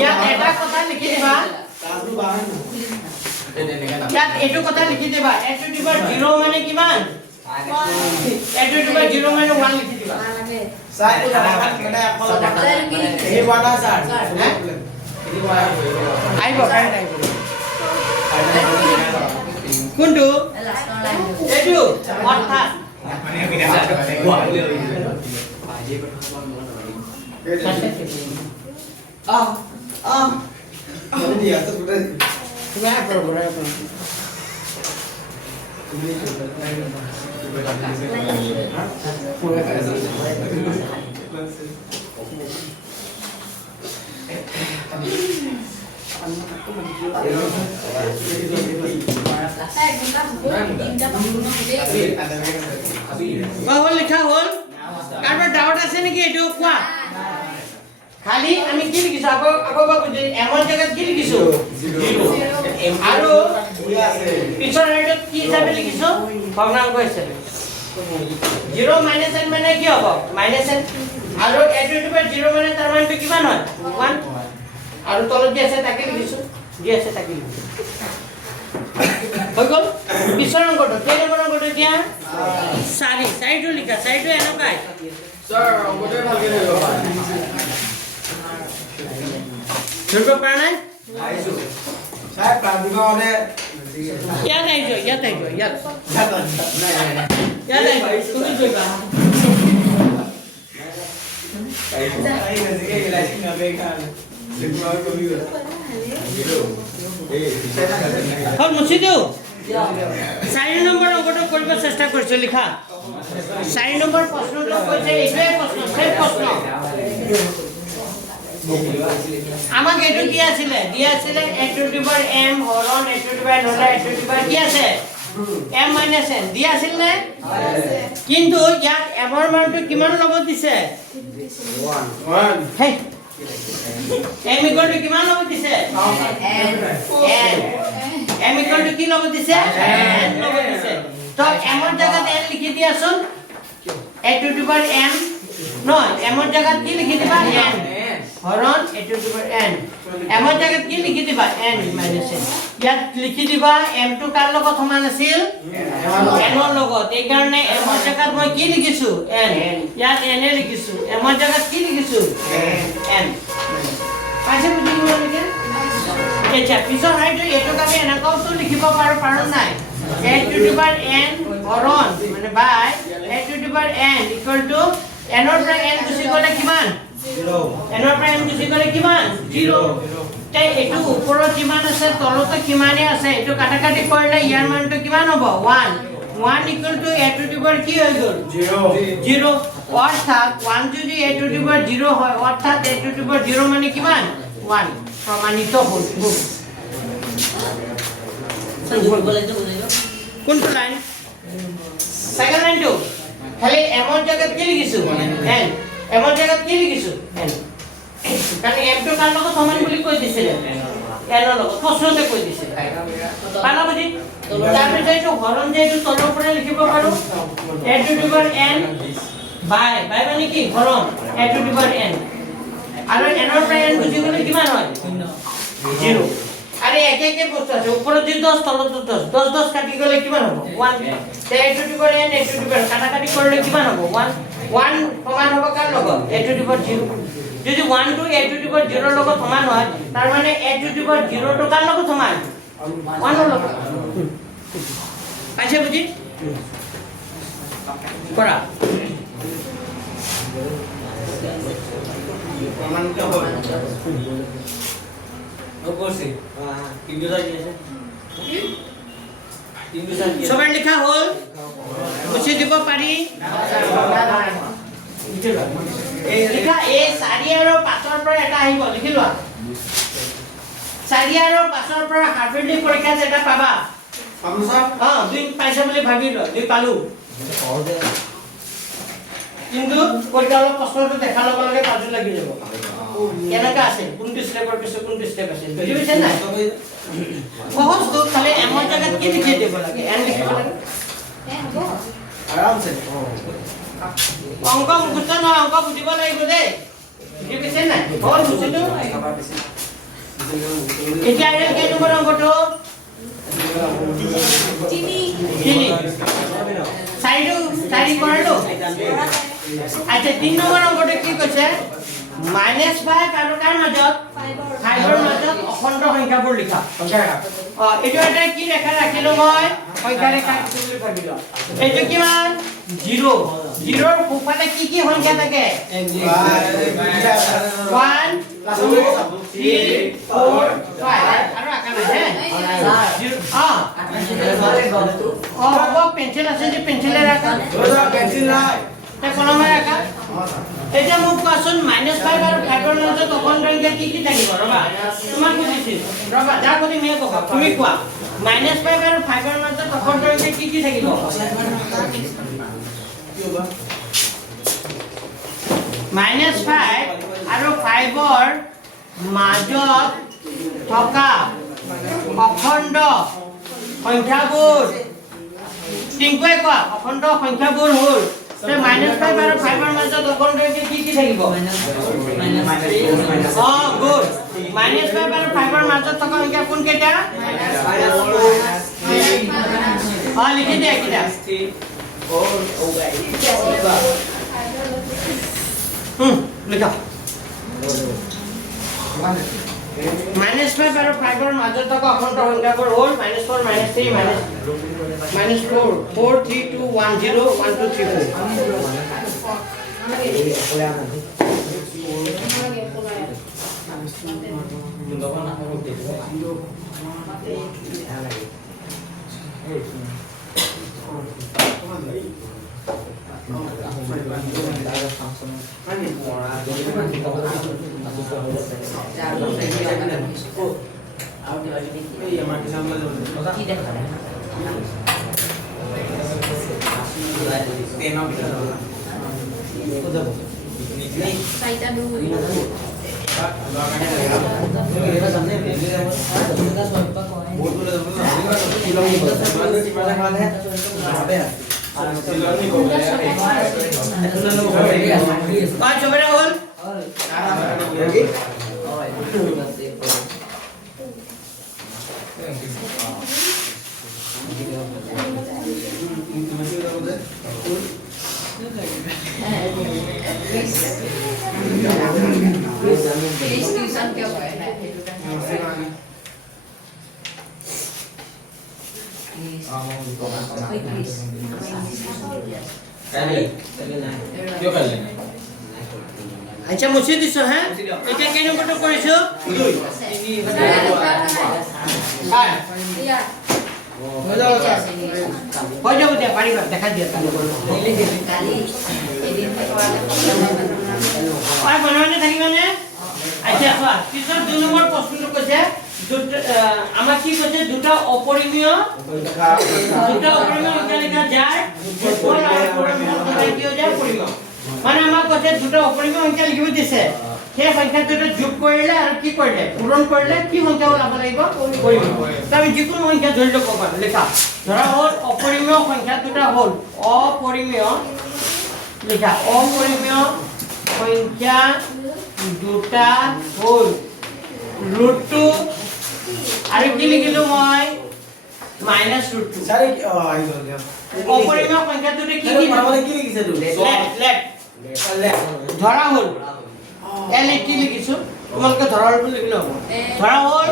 ইয়াত এটা কথা লিখি দিবা কাজু বাহান ইয়াত এটো কথা লিখি দিবা a to the power 0 মানে কিমান a to the power 0 মানে 1 লিখি দিবা সাইড মানে এই ওয়াটা স্যার হ্যাঁ আইবো কাই আইবো কোনটো এটো অর্থাৎ dia tuh udah kenapa berapa bahwa লিখা হল কারবার ডাউট আছে নাকি এটো কোয়া খালি আমি কি লিখিছো আকৌ বাবু যে এমন জায়গা কি লিখিছো 0 আৰু পিছৰ ৰেটত কি হিচাপে লিখিছো ভগ্নাংক হিচাপে 0 মাইনাস n মানে কি হ'ব মাইনাস n আৰু a to the power 0 মানে তাৰ মানটো কিমান হয় 1 আৰু তলত দি আছে তাকে লিখিছো দি আছে তাকে লিখিছো হৈ গল পিছৰ অংকটো কেই নম্বৰ অংকটো দিয়া 4 সাইডটো লিখা সাইডটো এনেকাই স্যাৰ অংকটো ভালকে ধৰিব ধৰিব পৰা নাই আইছো সাহেব প্রান্তিকা মানে ইয়াত আইছো ইয়াত আইছো তুমি যাবা এই নজিকে ইলাইছি নবে খান লিখবা কবি হল মুছি দিও 4 নম্বৰ অংকটো কৰিব চেষ্টা কৰিছো লিখা 4 নম্বৰ প্ৰশ্নটো কৈছে এইটোৱে প্ৰশ্ন সেই প্ৰশ্ন আমাক এটো কি আছিল a to the power m হৰণ a to the power নলা a to the power কি আছে m minus n দিয়া আছিল নে কিন্তু ইয়াত m ৰ মানটো কিমান ল'ব দিছে 1 হে m equal to কিমান ল'ব দিছে n m equal to কি ল'ব দিছে n ল'ব দিছে তো m ৰ জায়গাত n লিখি দিয়াছোন a to the power m নহয় m ৰ জায়গাত কি লিখি দিবা n হরণ a to the power n এমন জায়গাত কি লিখি দিবা n minus n ইয়াত লিখি দিবা m টো কার লগত সমান আছিল n ৰ লগত এই কাৰণে m ৰ জায়গাত মই কি লিখিছো n ইয়াত n এ লিখিছো m ৰ জায়গাত কি লিখিছো n পাছে বুজি গ'ল নেকি এটা পিছৰ হাইটো এটো আমি এনেকাও তো লিখিব পাৰো নাই a to the power n হৰণ মানে বাই a to the power n equal to n ৰ পৰা n গুছি গলে কিমান 0 n ৰ পৰা n গুছি গলে কিমান 0 তাই এটো ওপৰত কিমান আছে তলত কিমানে আছে এটো কাটাকাটি কৰিলে ইয়াৰ মানটো কিমান হ'ব 1 equal to a to the power কি হৈ গল 0 অৰ্থাৎ 1 যদি a to the power 0 হয় অৰ্থাৎ a to the power 0 মানে কিমান 1 প্ৰমাণিত হ'ল কোনটো লাইন সেকেন্ড লাইনটো খালি এমন জায়গাত কি লিখিছো n এমন জায়গাত কি লিখিছো n কারণ m টো কার লগত সমান বুলি কৈ দিছিল n ৰ লগত প্ৰশ্নতে কৈ দিছিল পালা বুজি তাৰপিছত এইটো হৰণ যে এইটো তলৰ পৰা লিখিব পাৰো a to the power n বাই মানে কি হৰণ a to the power n আৰু এনৰ পৰা এন গুচি গ'লে কিমান হয় 0 আরে এক এক বস্তু আছে উপরে যদি 10 তলত 10 10 10 কাটি গলে কিমান হ'ব 1 তে a to the power n a to the power কাটাকাটি করলে কিমান হ'ব 1 1 সমান হ'ব কার লগত a টু দি পাওয়ার 0 যদি 1 টু a টু দি পাওয়ার 0 লগত সমান হয় তার মানে a টু দি পাওয়ার 0 তো কার লগত সমান 1 এর লগত পাইছে বুঝি কৰা প্ৰমাণিত হ'ল নকৰছি কিন্তু যাই আছে কিন্তু যাই সবাই লেখা হল মুছি দিব পাৰি লিখা এ 4 আৰু 5 ৰ পৰা এটা আহিব লিখি লোৱা 4 আৰু 5 ৰ পৰা হাফেলি পৰীক্ষা যেটা পাবা পাবো স্যাৰ দুই পাইছা বুলি ভাবি ল দুই পালো কিন্তু পৰীক্ষা অলপ প্ৰশ্নটো দেখা লগে লগে পাজু লাগি যাব কেনেকা আছে কোনটো স্টেপৰ পিছত কোনটো স্টেপ আছে বুজি পাইছে না সহজ তো খালি এমৰ জায়গাত কি লিখি দিব লাগে এন লিখিব লাগে আরাম সে অংক মুখস্থ নহয় অংক বুজিব লাগিব দেই বুজি পাইছে না সহজ বুজিছো এতিয়া আহিল কেই নম্বৰ অংকটো চিনি চাৰি কৰালো আচ্ছা 3 নম্বৰ অংকটো কি কৈছে -5 আৰু কাৰ মাজত 5 ৰ মাজত অখণ্ড সংখ্যাবোৰ লিখা এইটো এটা কি ৰেখা ৰাখিলো মই সংখ্যা ৰেখা বুলি ভাবিলো এইটো কিমান 0 0 ৰ সোঁফালে কি কি সংখ্যা থাকে 1 2 3 4 5 আৰু আকা নাই হ'ব পেন্সিল আছে যে পেন্সিলে ৰাখা পেন্সিল নাই তে কলমে ৰাখা এতিয়া মোক কোৱাচোন -5 আৰু 5 ৰ মাজত অখণ্ড সংখ্যা কি কি থাকিব ৰবা তোমাক বুজিছিল ৰবা যা কদি মে কবা তুমি কোৱা -5 আৰু 5 ৰ মাজত অখণ্ড সংখ্যা কি কি থাকিব -5 আৰু 5 ৰ মাজত থকা অখণ্ড সংখ্যাবোৰ তিনকৈ কোৱা অখণ্ড সংখ্যাবোৰ হ'ল -5 আৰু 5 ৰ মাজত অখণ্ড সংখ্যা কি কি থাকিব গুড -5 আৰু 5 ৰ মাজত থকা সংখ্যা কোন কেইটা লিখি দিয়া কিটা লিখা -5 আৰু 5 ৰ মাজত থকা অখণ্ড সংখ্যাবোৰ হ'ল -4 -3 -4 4 3 2 1 0 1 2 3 চাইটা দুই চবৰে হ'ল টিউশন কিয় কৰে না আচ্ছা মুছি দিছো হ্যাঁ এতিয়া কেই নম্বৰটো কৰিছো ইয়া হৈ যাব দিয়া পাৰিবা দেখা দিয়া কালি এদিন বনাওনে থাকিবানে আচ্ছা কোৱা পিছত 2 নম্বৰ প্ৰশ্নটো কৈছে আমাক কি কৈছে দুটা অপৰিমেয় সংখ্যা লিখা যায় মানে আমাক কৈছে দুটা অপৰিমেয় সংখ্যা লিখিব দিছে সেই সংখ্যা দুটা যোগ কৰিলে আৰু কি কৰিলে পূৰণ কৰিলে কি সংখ্যা ওলাব লাগিব পৰিমেয় আমি যিকোনো সংখ্যা ধৰি ল'ব পাৰো লিখা ধৰা হ'ল অপৰিমেয় সংখ্যা দুটা হ'ল অপৰিমেয় লিখা অপৰিমেয় সংখ্যা দুটা হ'ল √2 আৰু কি লিখিলো মই -√2 চাৰি আহি গ'ল দিয়া অপৰিমেয় সংখ্যাটোতে কি কি মানে কি লিখিছে তো লেট ধৰা হ'ল L80 লিখিছো তোমালোকে ধৰা হ'লটো লিখিলো হ'ব ধৰা হ'ল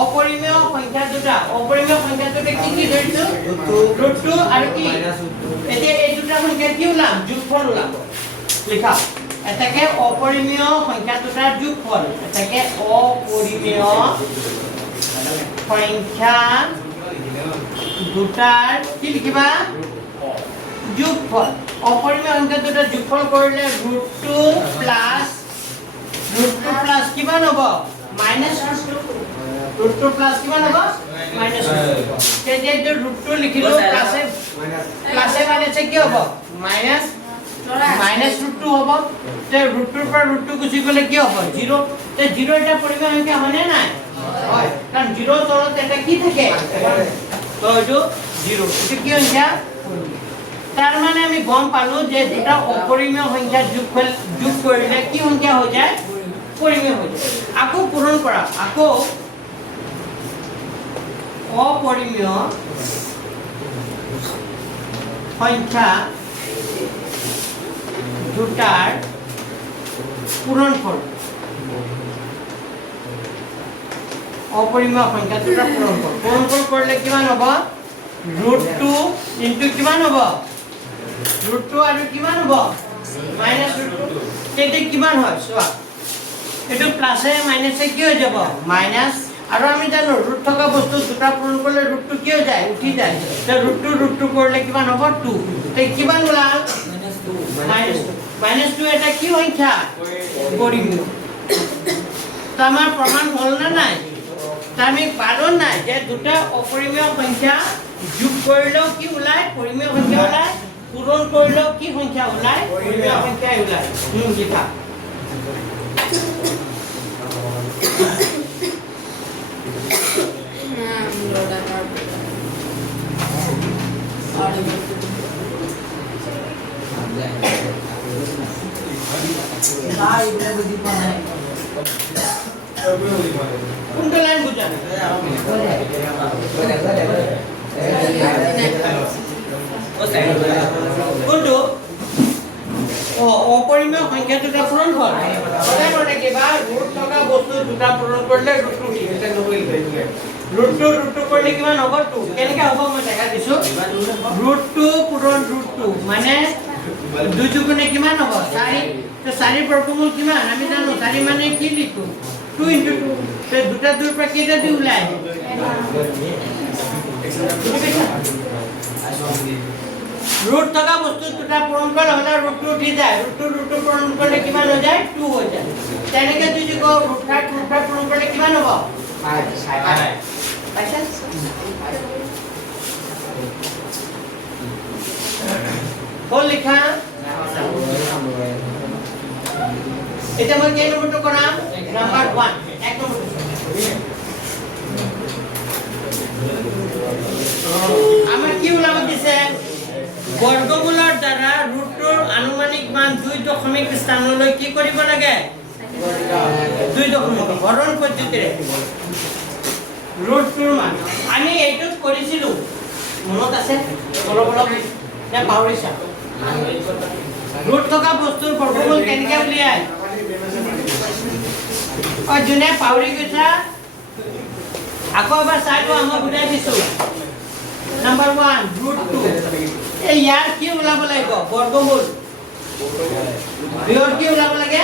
অপৰিমেয় সংখ্যা দুটা কি কি ধৰিছো √2 আৰু কি এতিয়া এই দুটা সংখ্যা কি ওলাম যোগফল ওলাম লিখা এটাকে অপৰিমেয় সংখ্যা দুটাৰ যোগফল এটাকে অপৰিমেয় সংখ্যা দুটাৰ কি লিখিবা যোগফল অপৰিমেয় সংখ্যা দুটাৰ যোগফল কৰিলে √2 প্লাছ কিমান হ'ব -√2 প্লাছ কিমান হ'ব -√2 তেতিয়া এইটো √2 লিখিলো প্লাছে মাইনাছে কি হ'ব -√2 হ'ব তে √2 পৰা √2 গুচি গ'লে কি হ'ব 0 তে 0 এটা পৰিমেয় সংখ্যা হয়নে নাই হয় কাৰণ 0 তলত এটা কি থাকে তো এইটো 0 এইটো কি সংখ্যা তাৰ মানে আমি গম পালো যে দুটা অপৰিমেয় সংখ্যা যোগ কৰিলে কি সংখ্যা হৈ যায় পৰিমেয় হৈ যায় আকৌ পূৰণ কৰা আকৌ অপৰিমেয় সংখ্যা দুটাৰ পূৰণফল অপৰিমেয় সংখ্যা দুটাৰ পূৰণফল কৰিলে কিমান হ'ব √2 ইনটু কিমান হ'ব √2 আৰু কিমান হ'ব -√2 তেতিয়া কিমান হয় চোৱা এটো প্লাসে মাইনাসে কি হৈ যাব মাইনাস আৰু আমি জানো ৰুট থকা বস্তু দুটা পূৰণ কৰিলে ৰুটটো কি হৈ যায় উঠি যায় তে ৰুটটো কৰিলে কিমান হ'ব 2 তে কিমান ওলাল -2 এটা কি সংখ্যা পৰিমেয় তো আমাৰ প্ৰমাণ হ'ল না নাই তা আমি পালো নাই যে দুটা অপৰিমেয় সংখ্যা যোগ কৰিলেও কি ওলায় পৰিমেয় সংখ্যা ওলায় পূৰণ কৰিলেও কি সংখ্যা ওলায় পৰিমেয় সংখ্যা ওলায় লিখা কোনটো লাইন বুঝা কোনটো অপৰিমেয় সংখ্যা দুটা পূৰণ হ'ল সদায় মনে কিবা ৰুট থকা বস্তু দুটা পূৰণ কৰিলে ৰুটটো ঠিক এটা নকৰিলে ৰুটটো কৰিলে কিমান হ'ব 2 কেনেকৈ হ'ব মই দেখা দিছো ৰুটটো পূৰণ ৰুটটো মানে 2 দুগুণে কিমান হ'ব 4 তো 4 বৰ্গমূল কিমান আমি জানো 4 মানে কি লিখো 2 * 2 তে দুটা দুৰ পৰা কেইটা দি ওলাই ৰুট থকা বস্তু দুটা পূৰণ কৰিলে হলে ৰুটটো উঠি যায় ৰুটটো পূৰণ কৰিলে কিমান হৈ যায় 2 হৈ যায় তেনেকৈ যদি কও ৰুট 5 পূৰণ কৰিলে কিমান হ'ব 5 পাইছা কোন লিখা এটা মই কেই নম্বৰটো কৰাম নাম্বাৰ 1 এক নম্বৰ আমাৰ কি ওলাব দিছে বৰ্গমূলৰ দ্বাৰা ৰুটৰ আনুমানিক মান 2 দশমিক স্থানলৈ কি কৰিব লাগে 2 দশমিক হৰণ পদ্ধতিৰে ৰুটৰ মান আমি এইটো কৰিছিলো মনত আছে অলপ নে পাহৰিছা ৰুট থকা বস্তুৰ বৰ্গমূল কেনেকৈ উলিয়ায় যোনে পাহৰি গৈছা আকৌ এবাৰ চাইটো আমাক বুজাই দিছো নাম্বাৰ 1 √2 এই ইয়াৰ কি ওলাব লাগিব বৰ্গমূল বিয়োগ কি ওলাব লাগে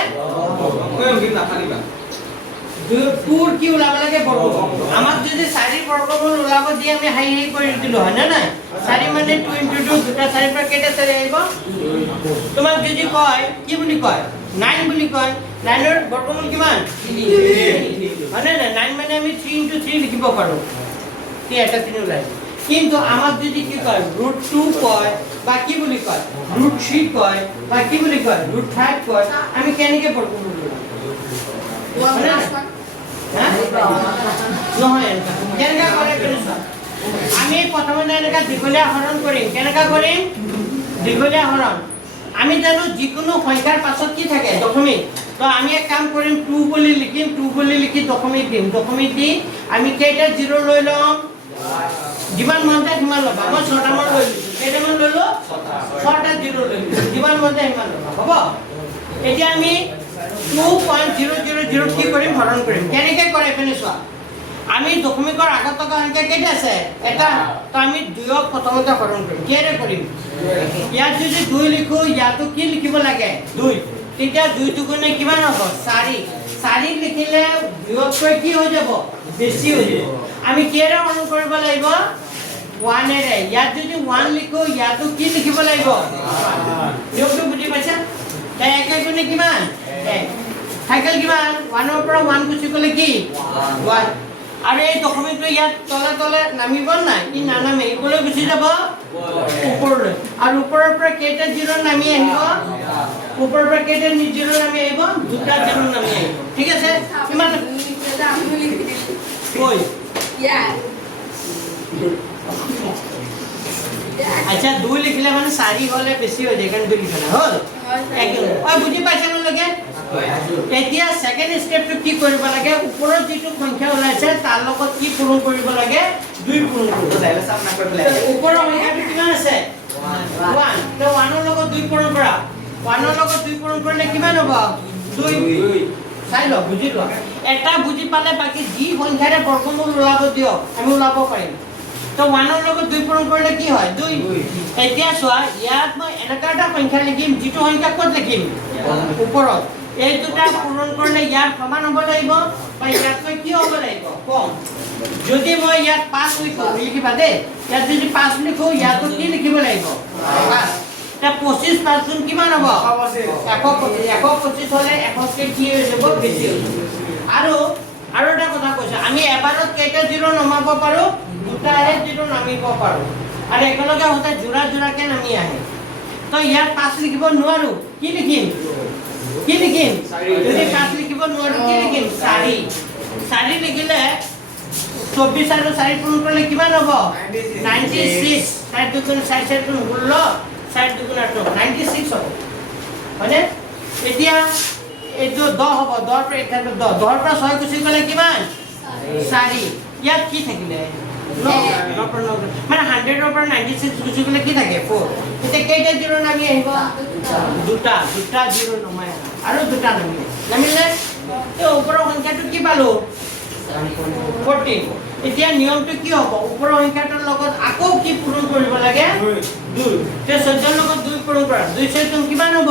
পুৰ কি ওলাব লাগে বৰ্গমূল আমাক যদি 4 বৰ্গমূল ওলাব দিয়ে আমি হাই কৰি দিলো হয় না নাই 4 মানে 2 * 2 দুটা 4 পৰা কেইটা 4 আহিব তোমাক যদি কয় কি বুলি কয় 9 বুলি কয় 9 ৰ বৰ্গমূল কিমান 3 মানে 9 মানে আমি 3 * 3 লিখিব পাৰো কি এটা 3 ওলাই কিন্তু আমাক যদি কি কয় √2 কয় বা কি বুলি কয় √3 কয় বা কি বুলি কয় √5 কয় আমি কেনেকৈ বৰ্গমূল ওলাম নহয় কেনেকা কৰে আমি প্ৰথমে এনেকা দীঘলীয়া হৰণ কৰিম কেনেকা কৰিম দীঘলীয়া হৰণ আমি জানো যিকোনো সংখ্যাৰ পাছত কি থাকে দশমিক তো আমি এক কাম কৰিম 2 বুলি লিখিম 2 বুলি লিখি দশমিক দিম দশমিক দি আমি কেইটা জিৰ' লৈ ল'ম যিমান মন যায় সিমান ল'বা মই 6টা মান লৈ লৈছো কেইটামান লৈ লো 6টা জিৰ' লৈ লৈছো যিমান মন যায় সিমান ল'বা হ'ব এতিয়া আমি 2.000 কি কৰিম হৰণ কৰিম কেনেকৈ কৰে এফালে চোৱা আমি দশমিকৰ আগত থকা সংখ্যা কেইটা আছে এটা তো আমি 2ক প্ৰথমতে হৰণ কৰিম কিহেৰে কৰিম ইয়াত যদি 2 লিখো ইয়াতো কি লিখিব লাগে 2 তেতিয়া 2 দুগুণে কিমান হ'ব 4 লিখিলে 2তকৈ কি হৈ যাব বেছি হৈ যাব আমি কিহেৰে হৰণ কৰিব লাগিব 1 এৰে ইয়াত যদি 1 লিখো ইয়াতো কি লিখিব লাগিব নিয়মটো বুজি পাইছা তাই 1 গুণে কিমান 1 সাইকেল কিমান 1 ৰ পৰা 1 গুচি গ'লে কি 1 আৰু এই দশমিকটো ইয়াত তলে তলে নামিব নাই ই নানামে ইকলে গুচি যাব ওপৰলৈ আৰু ওপৰৰ পৰা কেইটা জিৰ' নামি আহিব ওপৰৰ পৰা কেইটা জিৰ' নামি আহিব দুটা জিৰ' নামি আহিব ঠিক আছে কিমান কই আচ্ছা 2 লিখিলে মানে 4 হলে বেছি হৈ যায় কাৰণ 2 লিখা হল একদম ঐ বুজি পাইছা নলগে এতিয়া সেকেন্ড স্টেপটো কি কৰিব লাগে ওপৰত যেটো সংখ্যা ওলাইছে তাৰ লগত কি পূৰণ কৰিব লাগে 2 পূৰণ কৰিব লাগে সামনা কৰিব লাগে ওপৰৰ সংখ্যাটো কিমান আছে 1 তো 1 ৰ লগত 2 পূৰণ কৰা 1 ৰ লগত 2 পূৰণ কৰিলে কিমান হ'ব 2 চাই ল বুজি ল এটা বুজি পালে বাকি যি সংখ্যাৰে বৰ্গমূল ওলাব দিও আমি ওলাব পাৰিম তো 1 ৰ লগত 2 পূৰণ কৰিলে কি হয় 2 এতিয়া চোৱা ইয়াত মই এনেকা এটা সংখ্যা লিখিম যেটো সংখ্যা ক'ত লিখিম ওপৰত এই দুটা পূৰণ কৰিলে ইয়াৰ সমান হ'ব লাগিব বা ইয়াতকৈ কি হ'ব লাগিব কম যদি মই ইয়াত 5 লিখো লিখিবা দে ইয়াত যদি 5 লিখো ইয়াতো কি লিখিব লাগিব 5 তা 25 5 গুণ কিমান হ'ব 125 হলে 1 কে কি হৈ যাব বেছি আৰু এটা কথা কৈছো আমি এবাৰত কেইটা জিৰ' নমাব পাৰো দুটাহে জিৰ' নামিব পাৰো আৰু একেলগে হতে জোৰা জোৰাকে নামি আহে তো ইয়াত 5 লিখিব নোৱাৰো কি লিখিম যদি 5 লিখিব নোৱাৰো কি লিখিম 4 লিখিলে 24 আৰু 4 পূৰণ কৰিলে কিমান হ'ব 96 4 দুগুণ 4 4 গুণ 16 4 দুগুণ 8 96 হ'ব হয়নে এতিয়া এইটো 10 হ'ব 10 পৰা এটা 10 10 পৰা 6 গুচি গ'লে কিমান 4 ইয়াত কি থাকিলে মানে 100 ৰ পৰা 96 গুচি গ'লে কি থাকে 4 এতিয়া কেইটা জিৰ' নামি আহিব দুটা জিৰ' নমাই আৰু দুটা নামিলে এই ওপৰৰ সংখ্যাটো কি পালো 14 এতিয়া নিয়মটো কি হ'ব ওপৰৰ সংখ্যাটোৰ লগত আকৌ কি পূৰণ কৰিব লাগে 2 তে 14 ৰ লগত 2 পূৰণ কৰা 2 6 কিমান হ'ব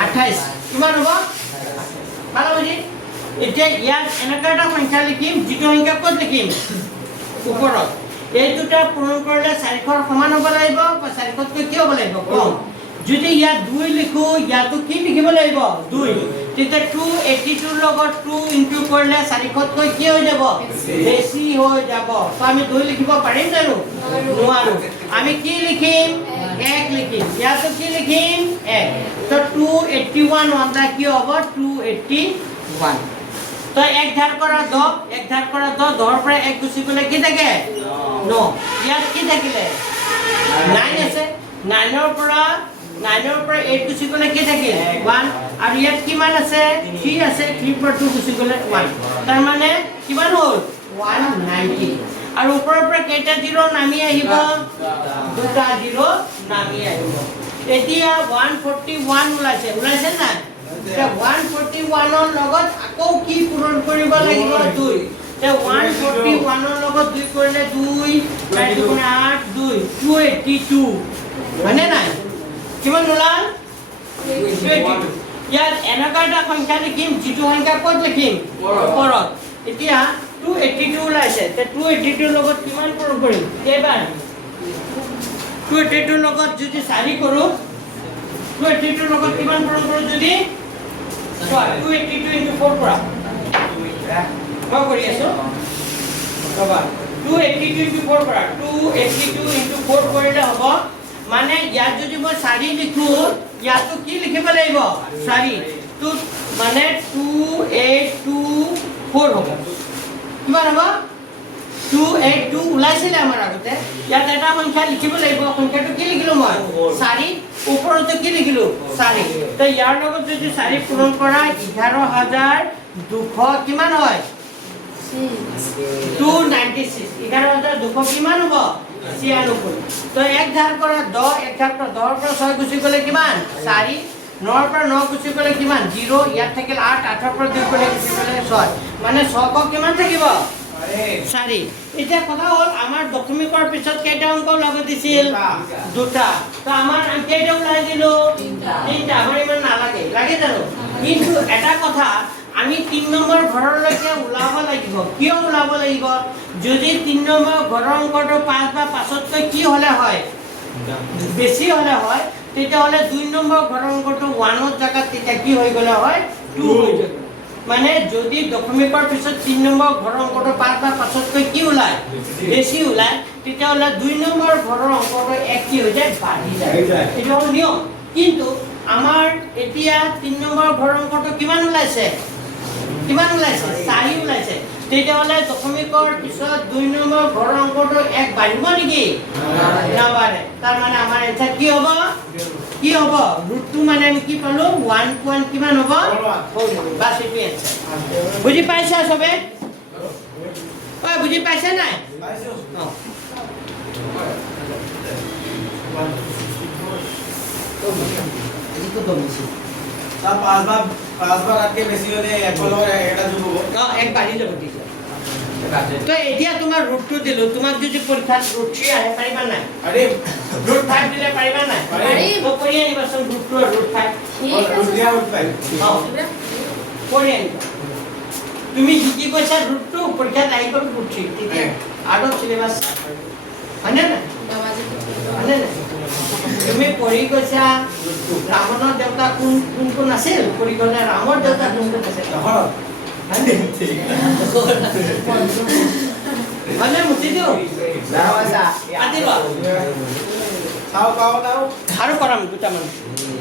28 কিমান হ'ব ভালো বুজি এতিয়া ইয়াত এনেকা এটা সংখ্যা লিখিম যেটো সংখ্যা ক'ত লিখিম ওপৰত এই দুটা পূৰণ কৰিলে 4ৰ সমান হ'ব লাগিব বা 4তকৈ কি হ'ব লাগিব কম যদি ইয়াত 2 লিখো ইয়াতো কি লিখিব লাগিব 2 তেতিয়া 282 ৰ লগত 2 ইনটু কৰিলে 4তকৈ কি হৈ যাব বেছি হৈ যাব তো আমি 2 লিখিব পাৰিম জানো নোৱাৰো আমি কি লিখিম 1 লিখিম ইয়াতো কি লিখিম 1 তো 281 ওয়ানটা কি হ'ব 281 তো 1 ধাৰ কৰা 10 1 ধাৰ কৰা 10 10 ৰ পৰা 1 গুচি গ'লে কি থাকে 9 ইয়াত কি থাকিলে 9 আছে 9 ৰ পৰা 8 গুচি গ'লে কি থাকিল 1 আৰু ইয়াত কিমান আছে 3 আছে 3 পৰা 2 গুচি গ'লে 1 তাৰ মানে কিমান হ'ল 190 আৰু ওপৰৰ পৰা কেইটা জিৰ' নামি আহিব দুটা জিৰ' নামি আহিব এতিয়া 141 ওলাইছে না এতিয়া 141 ৰ লগত আকৌ কি পূৰণ কৰিব লাগিব 2 তে 141 ৰ লগত 2 কৰিলে 2 4 গুণ 8 2 282 মানে নাই কিমান ওলাল 282 ইয়াত এনেকা এটা সংখ্যা লিখিম যেটো সংখ্যা ক'ত লিখিম ওপৰত এতিয়া 282 ওলাইছে তে 282 ৰ লগত কিমান পূৰণ কৰিম কেইবাৰ 282 ৰ লগত যদি 4 কৰো 282 ৰ লগত কিমান পূৰণ কৰো যদি 282 * 4 কৰা মই কৰি আছো ৰবা 282 * 4 কৰা 282 * 4 কৰিলে হ'ব মানে ইয়াত যদি মই 4 লিখো ইয়াতো কি লিখিব লাগিব 4 তো মানে 2824 হ'ব কিমান হ'ব 282 ওলাইছিলে আমাৰ আগতে ইয়াত এটা সংখ্যা লিখিব লাগিব সংখ্যাটো কি লিখিলো মই 4 ওপৰতে কি লিখিলো 4 তো ইয়াৰ লগত যদি 4 পূৰণ কৰা 11200 কিমান হয় 296 11200 কিমান হ'ব 96 তো এক ধাৰ কৰা 10 এক ধাৰ কৰা 10 পৰা 6 গুচি গলে কিমান 4 9 পৰা 9 গুচি গলে কিমান 0 ইয়াত থাকিল 8 8 পৰা 2 গলে গুচি গলে 6 মানে 6 কিমান থাকিব 4 এতিয়া কথা হ'ল আমাৰ দশমিকৰ পিছত কেইটা অংক লগত দিছিল দুটা তো আমাৰ কেইটা ওলাই দিলো তিনটা আমাৰ ইমান নালাগে লাগে জানো কিন্তু এটা কথা আমি 3 নম্বৰ ঘৰলৈকে ওলাব লাগিব কিয় ওলাব লাগিব যদি 3 নম্বৰ ঘৰৰ অংকটো 5 বা 5তকৈ কি হলে হয় বেছি হলে হয় তেতিয়াহলে 2 নম্বৰ ঘৰৰ অংকটো 1ৰ জায়গাত তেতিয়া কি হৈ গলে হয় 2 হৈ যাব মানে যদি দশমিকৰ পিছত 3 নম্বৰ ঘৰৰ অংকটো 5 বা 5তকৈ কি ওলায় বেছি ওলায় তেতিয়াহলে 2 নম্বৰ ঘৰৰ অংকটো এক কি হৈ যায় বাঢ়ি যায় এইটো হ'ল নিয়ম কিন্তু আমাৰ এতিয়া 3 নম্বৰ ঘৰৰ অংকটো কিমান ওলাইছে 4 ওলাইছে তেতিয়াহলে দশমিকৰ পিছত 2 নম্বৰ ঘৰৰ অংকটো এক বাঢ়িব নেকি নাবাঢ়ে তাৰ মানে আমাৰ এনসাৰ কি হ'ব √2 মানে আমি কি পালো 1 পইণ্ট কিমান হ'ব বাস এটো এনসার বুজি পাইছা সবে ওই বুজি পাইছা নাই পাইছো এদিকে তো বেশি তা 5 বার আটকে বেশি হলে এক লগে এটা যোগ হ'ব এক বাঢ়ি যাব ঠিক তো এতিয়া তোমাৰ √2 দিলো তোমাক যদি পৰীক্ষাত √3 আহে পাৰিবা নাই আৰে √5 দিলে পাৰিবা নাই পাৰিম। তো কৰি আনিবাচোন √2 আৰু √5 ঠিক আছে দিয়া উঠপাই কৰি আনিবা তুমি শিকি কৈছা √2 পৰীক্ষাত আহিব √3 ঠিক আউট সিলেবাস হয়নে না বাবাজি হয়নে না তুমি পঢ়ি কৈছা ৰাৱণৰ দেউতা কোন আছিল পঢ়ি গলে ৰামৰ দেউতা কোন আছিল মানে মুঠি দিও আদি লোৱা চাও পাও নাও আৰু কৰাম দুটামান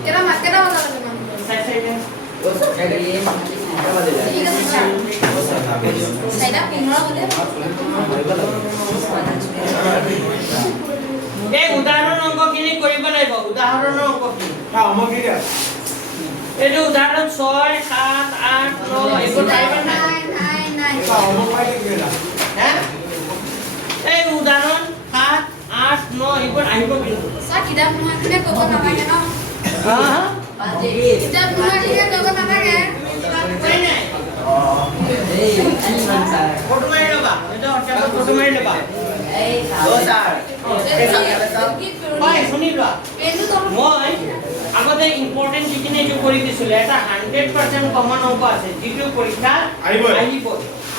কেটা বজালৈকে মান চাই ঠিক আছে ছাৰ চাইডা 15 বজে এই উদাহৰণ অংকখিনি কৰিব লাগিব উদাহৰণৰ অংকখিনি তা অমক কি দিয়া এইটো উদাহৰণ 6 7 8 9 এইবোৰ পাৰিবা নাই তা অমক পাই কি দিয়া হে এই উদাহৰণ 7 8 9 এইবোৰ আহিব কিন্তু ছাৰ কিতাপ নহয় কোনে ক'ব নালাগে ন হা কিতাপ নহয় কোনে ক'ব নালাগে কৰি নাই ফটো মাৰি ল'বা এইটো হোৱাটছএপত ফটো মাৰি ল'বা হয় শুনি লোৱা পেনটো তলত মই আগতে ইম্পৰ্টেন্ট যিখিনি এইটো কৰি দিছিলো এটা 100% কমন অংক আছে যিটো পৰীক্ষা আহিব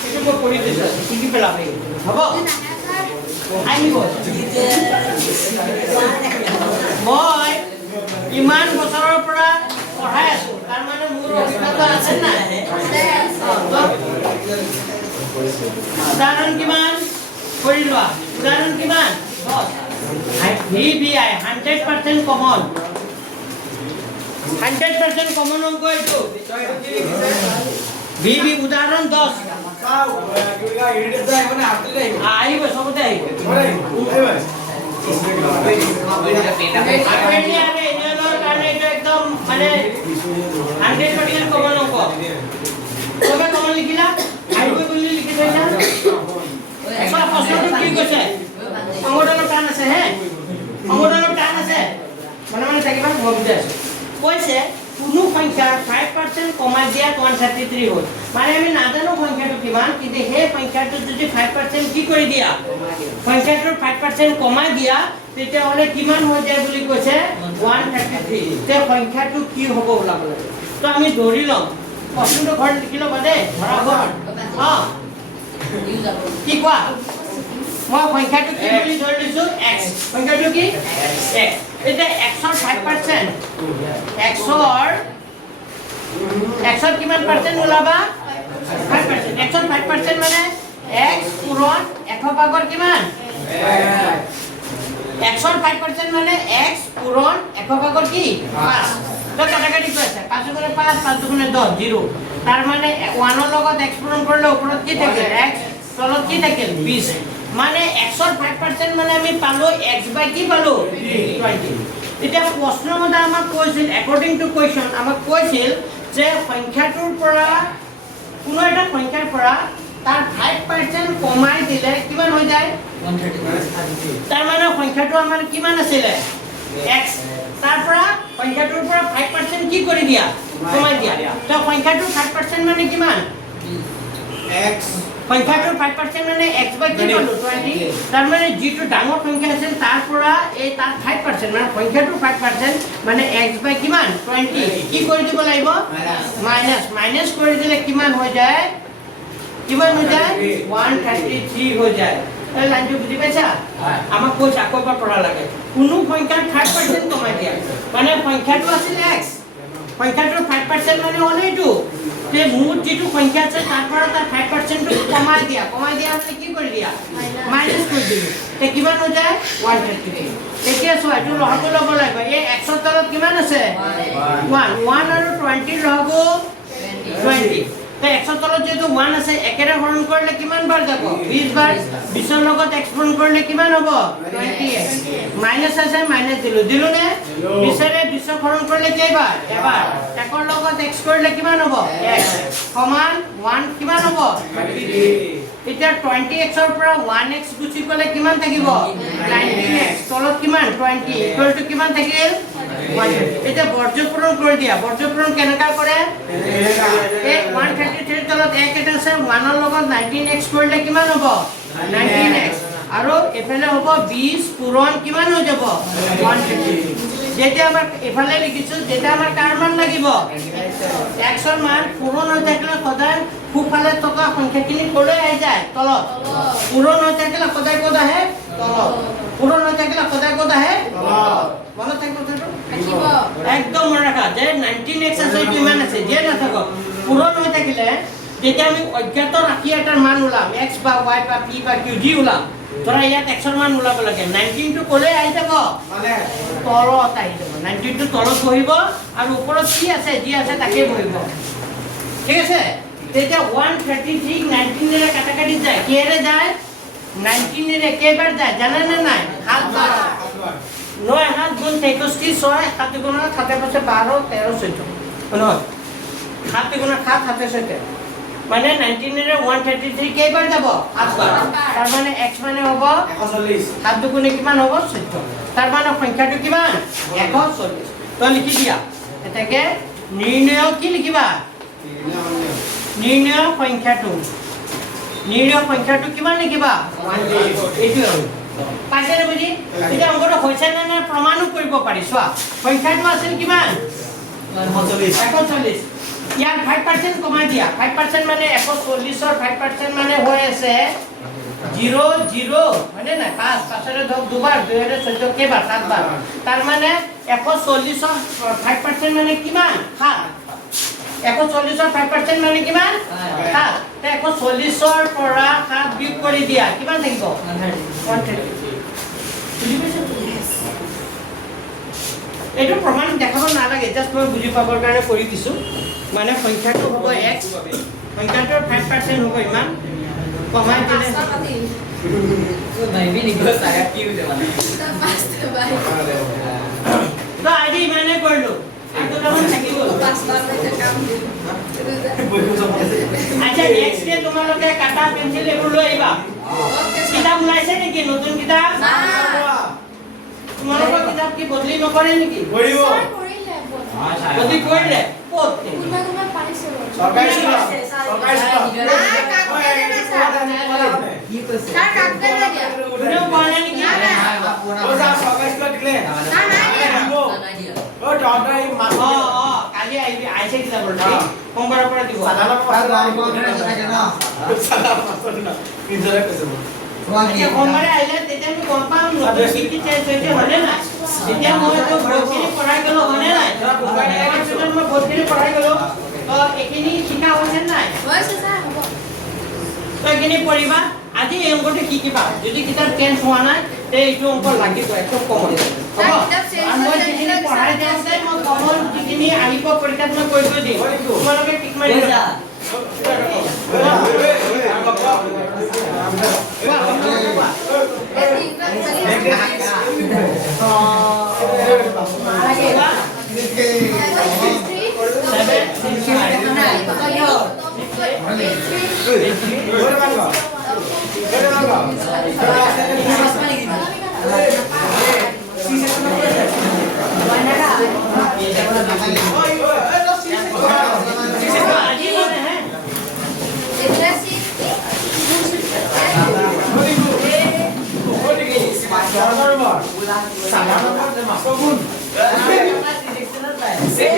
সেইটো মই কৰি দিছিলো শিকি পেলাব হ'ব আহিব মই ইমান বছৰৰ পৰা পঢ়াই আছো তাৰ মানে মোৰ অভিজ্ঞতা আছে না উদাহৰণ কিমান কৰি লোৱা উদাহৰণ কিমান 10 VBI 100% কমন 100% কমন অংক এইটো VB উদাহৰণ 10 চাও কিবা এডিট যায় মানে আটকে যায় আহিব সবতে আহিব ওরে আপনি আরে এনলার কারণে এটা একদম মানে 100% কমন অংক তবে কমন লিখিলা আহিব বুলি লিখি থৈছা একবার প্রশ্নটো কি কৈছে অংকডালৰ টান আছে হে অংকডালৰ টান আছে মানে থাকিবা ভাবিতে আছে কৈছে কোনো সংখ্যাৰ 5% কমাই দিয়া 133 হ'ল মানে আমি নাজানো সংখ্যাটো কিমান কিন্তু সেই সংখ্যাটো যদি 5% কি কৰি দিয়া সংখ্যাটোৰ 5% কমাই দিয়া তেতিয়া হলে কিমান হৈ যায় বুলি কৈছে 133 তে সংখ্যাটো কি হ'ব ওলাব লাগে তো আমি ধৰি লম প্ৰশ্নটো ঘৰত লিখি ল'বা দেই ধৰা ঘৰ কি কোৱা মই সংখ্যাটো কি বুলি ধৰি লৈছো x সংখ্যাটো কি x এটা x ৰ 5% x ৰ কিমান পাৰ্চেন্ট ওলাবা 5% x ৰ 5% মানে x পূৰণ 1 ভাগৰ কিমান x ৰ 5% মানে x পূৰণ 1 ভাগৰ কি 5 তো কাটাকাটি কৈছে 5 গুণে 5 5 গুণে 10 0 তাৰ মানে 1 ৰ লগত x পূৰণ কৰিলে ওপৰত কি থাকে x তলত কি থাকে 20 মানে x ৰ 5% মানে আমি পালো x বাই কি পালো 20 এতিয়া প্ৰশ্ন মতে আমাক কৈছিল according to question আমাক কৈছিল যে সংখ্যাটোৰ পৰা কোনো এটা সংখ্যাৰ পৰা তাৰ 5% কমাই দিলে কিমান হৈ যায় 130 তাৰ মানে সংখ্যাটো আমাৰ কিমান আছিল x তাৰ পৰা সংখ্যাটোৰ পৰা 5% কি কৰি দিয়া কমাই দিয়া তো সংখ্যাটোৰ 5% মানে কিমান x সংখ্যাটোৰ 5% মানে x বাই কি পালো 20 তাৰ মানে যিটো ডাঙৰ সংখ্যা আছিল তাৰ পৰা এই তাৰ 5% মানে সংখ্যাটোৰ 5% মানে x বাই কিমান 20 কি কৰি দিব লাগিব মাইনাস কৰি দিলে কিমান হৈ যায় 133 হৈ যায় এই লাইনটো বুজি পাইছা আমাক কৈছে আকৌ পঢ়া লাগে কোনো সংখ্যাৰ 5% কমাই দিয়া মানে সংখ্যাটো আছিল x সংখ্যাটোৰ 5% মানে হলেইটো তে মুঠ যেটো সংখ্যা আছে তাৰ পৰা তাৰ 5% টো কমাই দিয়া মানে কি কৰি দিয়া মাইনাস কৰি দিলো তে কিমান হৈ যায় 133 এতিয়া চোৱা এটো লহব লব লাগিব এই x ৰ তলত কিমান আছে 1 আৰু 20 লহব 20 তে x ৰ তলত যেটো 1 আছে একেৰে হৰণ কৰিলে কিমান বাৰ যাব 20 বাৰ 20 ৰ লগত x হৰণ কৰিলে কিমান হ'ব 20 মাইনাস আছে মাইনাস দিলো নে 20 ৰে 20 হৰণ কৰিলে কেইবাৰ এবাৰ 1 ৰ লগত x কৰিলে কিমান হ'ব x সমান 1 কিমান হ'ব 33 এতিয়া 20x ৰ পৰা 1x গুছি গলে কিমান থাকিব 19x তলত কিমান 20 ইকুৱেল টু কিমান থাকিল 1 এটা বৰ্জপূৰণ কৰি দিয়া বৰ্জপূৰণ কেনেকা কৰে এই 133 তলত 1 এটা আছে 1 ৰ লগত 19x কৰিলে কিমান হ'ব 19x আৰু এফালে হ'ব 20 পূৰণ কিমান হৈ যাব 133 যেটা আমাৰ এফালে লিখিছো যেটা আমাৰ কাৰ মান লাগিব x ৰ মান পূৰণ হৈ থাকিলে সদায় খুফালে টকা সংখ্যাখিনি কলৈ আহি যায় তলত পূৰণ হৈ থাকিলে সদায় কত আহে তলত পূৰণ হৈ থাকিলে সদায় কত আহে তলত মনত থাকিব একদম মনে ৰাখা যে 19x আছে কিমান আছে যে নাথাকক পূৰণ হৈ থাকিলে যেতিয়া আমি অজ্ঞাত ৰাখি এটাৰ মান ওলাম x বা y বা p বা q যি ওলাম ধৰা ইয়াত x ৰ মান ওলাব লাগে 19 টো কলৈ আহি যাব মানে তলত আহি যাব 19 টো তলত বহিব আৰু ওপৰত কি আছে যি আছে তাকে বহিব ঠিক আছে তেতিয়া 133 19 ৰে কাটাকাটি যায় কিৰে যায় 19 ৰে কেইবাৰ যায় জানা না নাই 7 বাৰ 9 7 গুণ 63 6 7 গুণ 7 পাছে 12 13 14 নহয় 7 গুণ 7 7 14 মানে 19 ৰে 133 কেইবাৰ যাব 7 বাৰ তাৰ মানে x মানে হ'ব 140 7 দুগুণে কিমান হ'ব 14 তাৰ মানে সংখ্যাটো কিমান 140 তো লিখি দিয়া এটাকে নিৰ্ণয় কি লিখিবা নিৰ্ণয় সংখ্যাটো কিমান লিখিবা 1 এইটো পাইছে নে বুজি এতিয়া অংকটো হৈছে না প্ৰমাণও কৰিব পাৰি চোৱা সংখ্যাটো আছিল কিমান 140 ইয়াৰ 5% কমাই দিয়া 5% মানে 140 ৰ 5% মানে হৈ আছে 0 0 মানে না 5 পাছৰে ধক দুবাৰ 2 ৰে 14 কেবাৰ 7 বাৰ তাৰ মানে 140 ৰ 5% মানে কিমান 7 140 ৰ 5% মানে কিমান 7 তে 140 ৰ পৰা 7 বিয়োগ কৰি দিয়া কিমান থাকিব 130 বুজি পাইছা এটো প্ৰমাণ দেখাব নালাগে জাস্ট মই বুজি পাবৰ কাৰণে কৰি দিছো মানে সংখ্যাটো হ'ব x সংখ্যাটোৰ 5% হ'ব ইমান কমাই দিলে ভাইবি লিখো সাৰা কি হইছে মানে তো আজি মানে কৰিলো আটো কাম থাকিব 5 বার মধ্যে কাম দিল আচ্ছা নেক্সট ডে তোমালোকে কাটা পেন্সিল এগুলো লৈ আইবা কিতাপ ওলাইছে নেকি নতুন কিতাপ না তোমালোকৰ কিতাপ কি বদলি নকৰে নেকি কৰিব বদলি কৰিলে ক'ত কোনবা পাৰিছে সরকারি কি কৈছে স্যার কাম করে দিয়া কোনে বলে নেকি ও যা সরকারি স্কুল দিলে না না দিয়া ও ডক্টর মান কালি আইছে কিতাপ বলছি সোমবাৰৰ পৰা দিব সাধাৰণ থাকে না সাধাৰণ না ইনজয় কৈছে আচ্ছা সোমবাৰে আহিলে তেতিয়া আমি গম পাম কি চেঞ্জ হৈছে হলে না তেতিয়া মই তো বস্তুখিনি পঢ়াই গলো হলে নাই সোমবাৰে এপিসোডত মই বস্তুখিনি পঢ়াই গলো তো এখিনি শিকা হৈছে নাই হৈছে স্যাৰ হ'ব তো এখিনি পঢ়িবা আজি এই অংকটো শিকিবা যদি কিতাপ চেঞ্জ হোৱা নাই তে এইটো অংক লাগিব একদম কমন হ'ব আৰু মই যিখিনি পঢ়াই দিওঁতে মই কমন যিখিনি আহিব পৰীক্ষাত মই কৈ থৈ দিম তোমালোকে টিক মাৰি যা Salah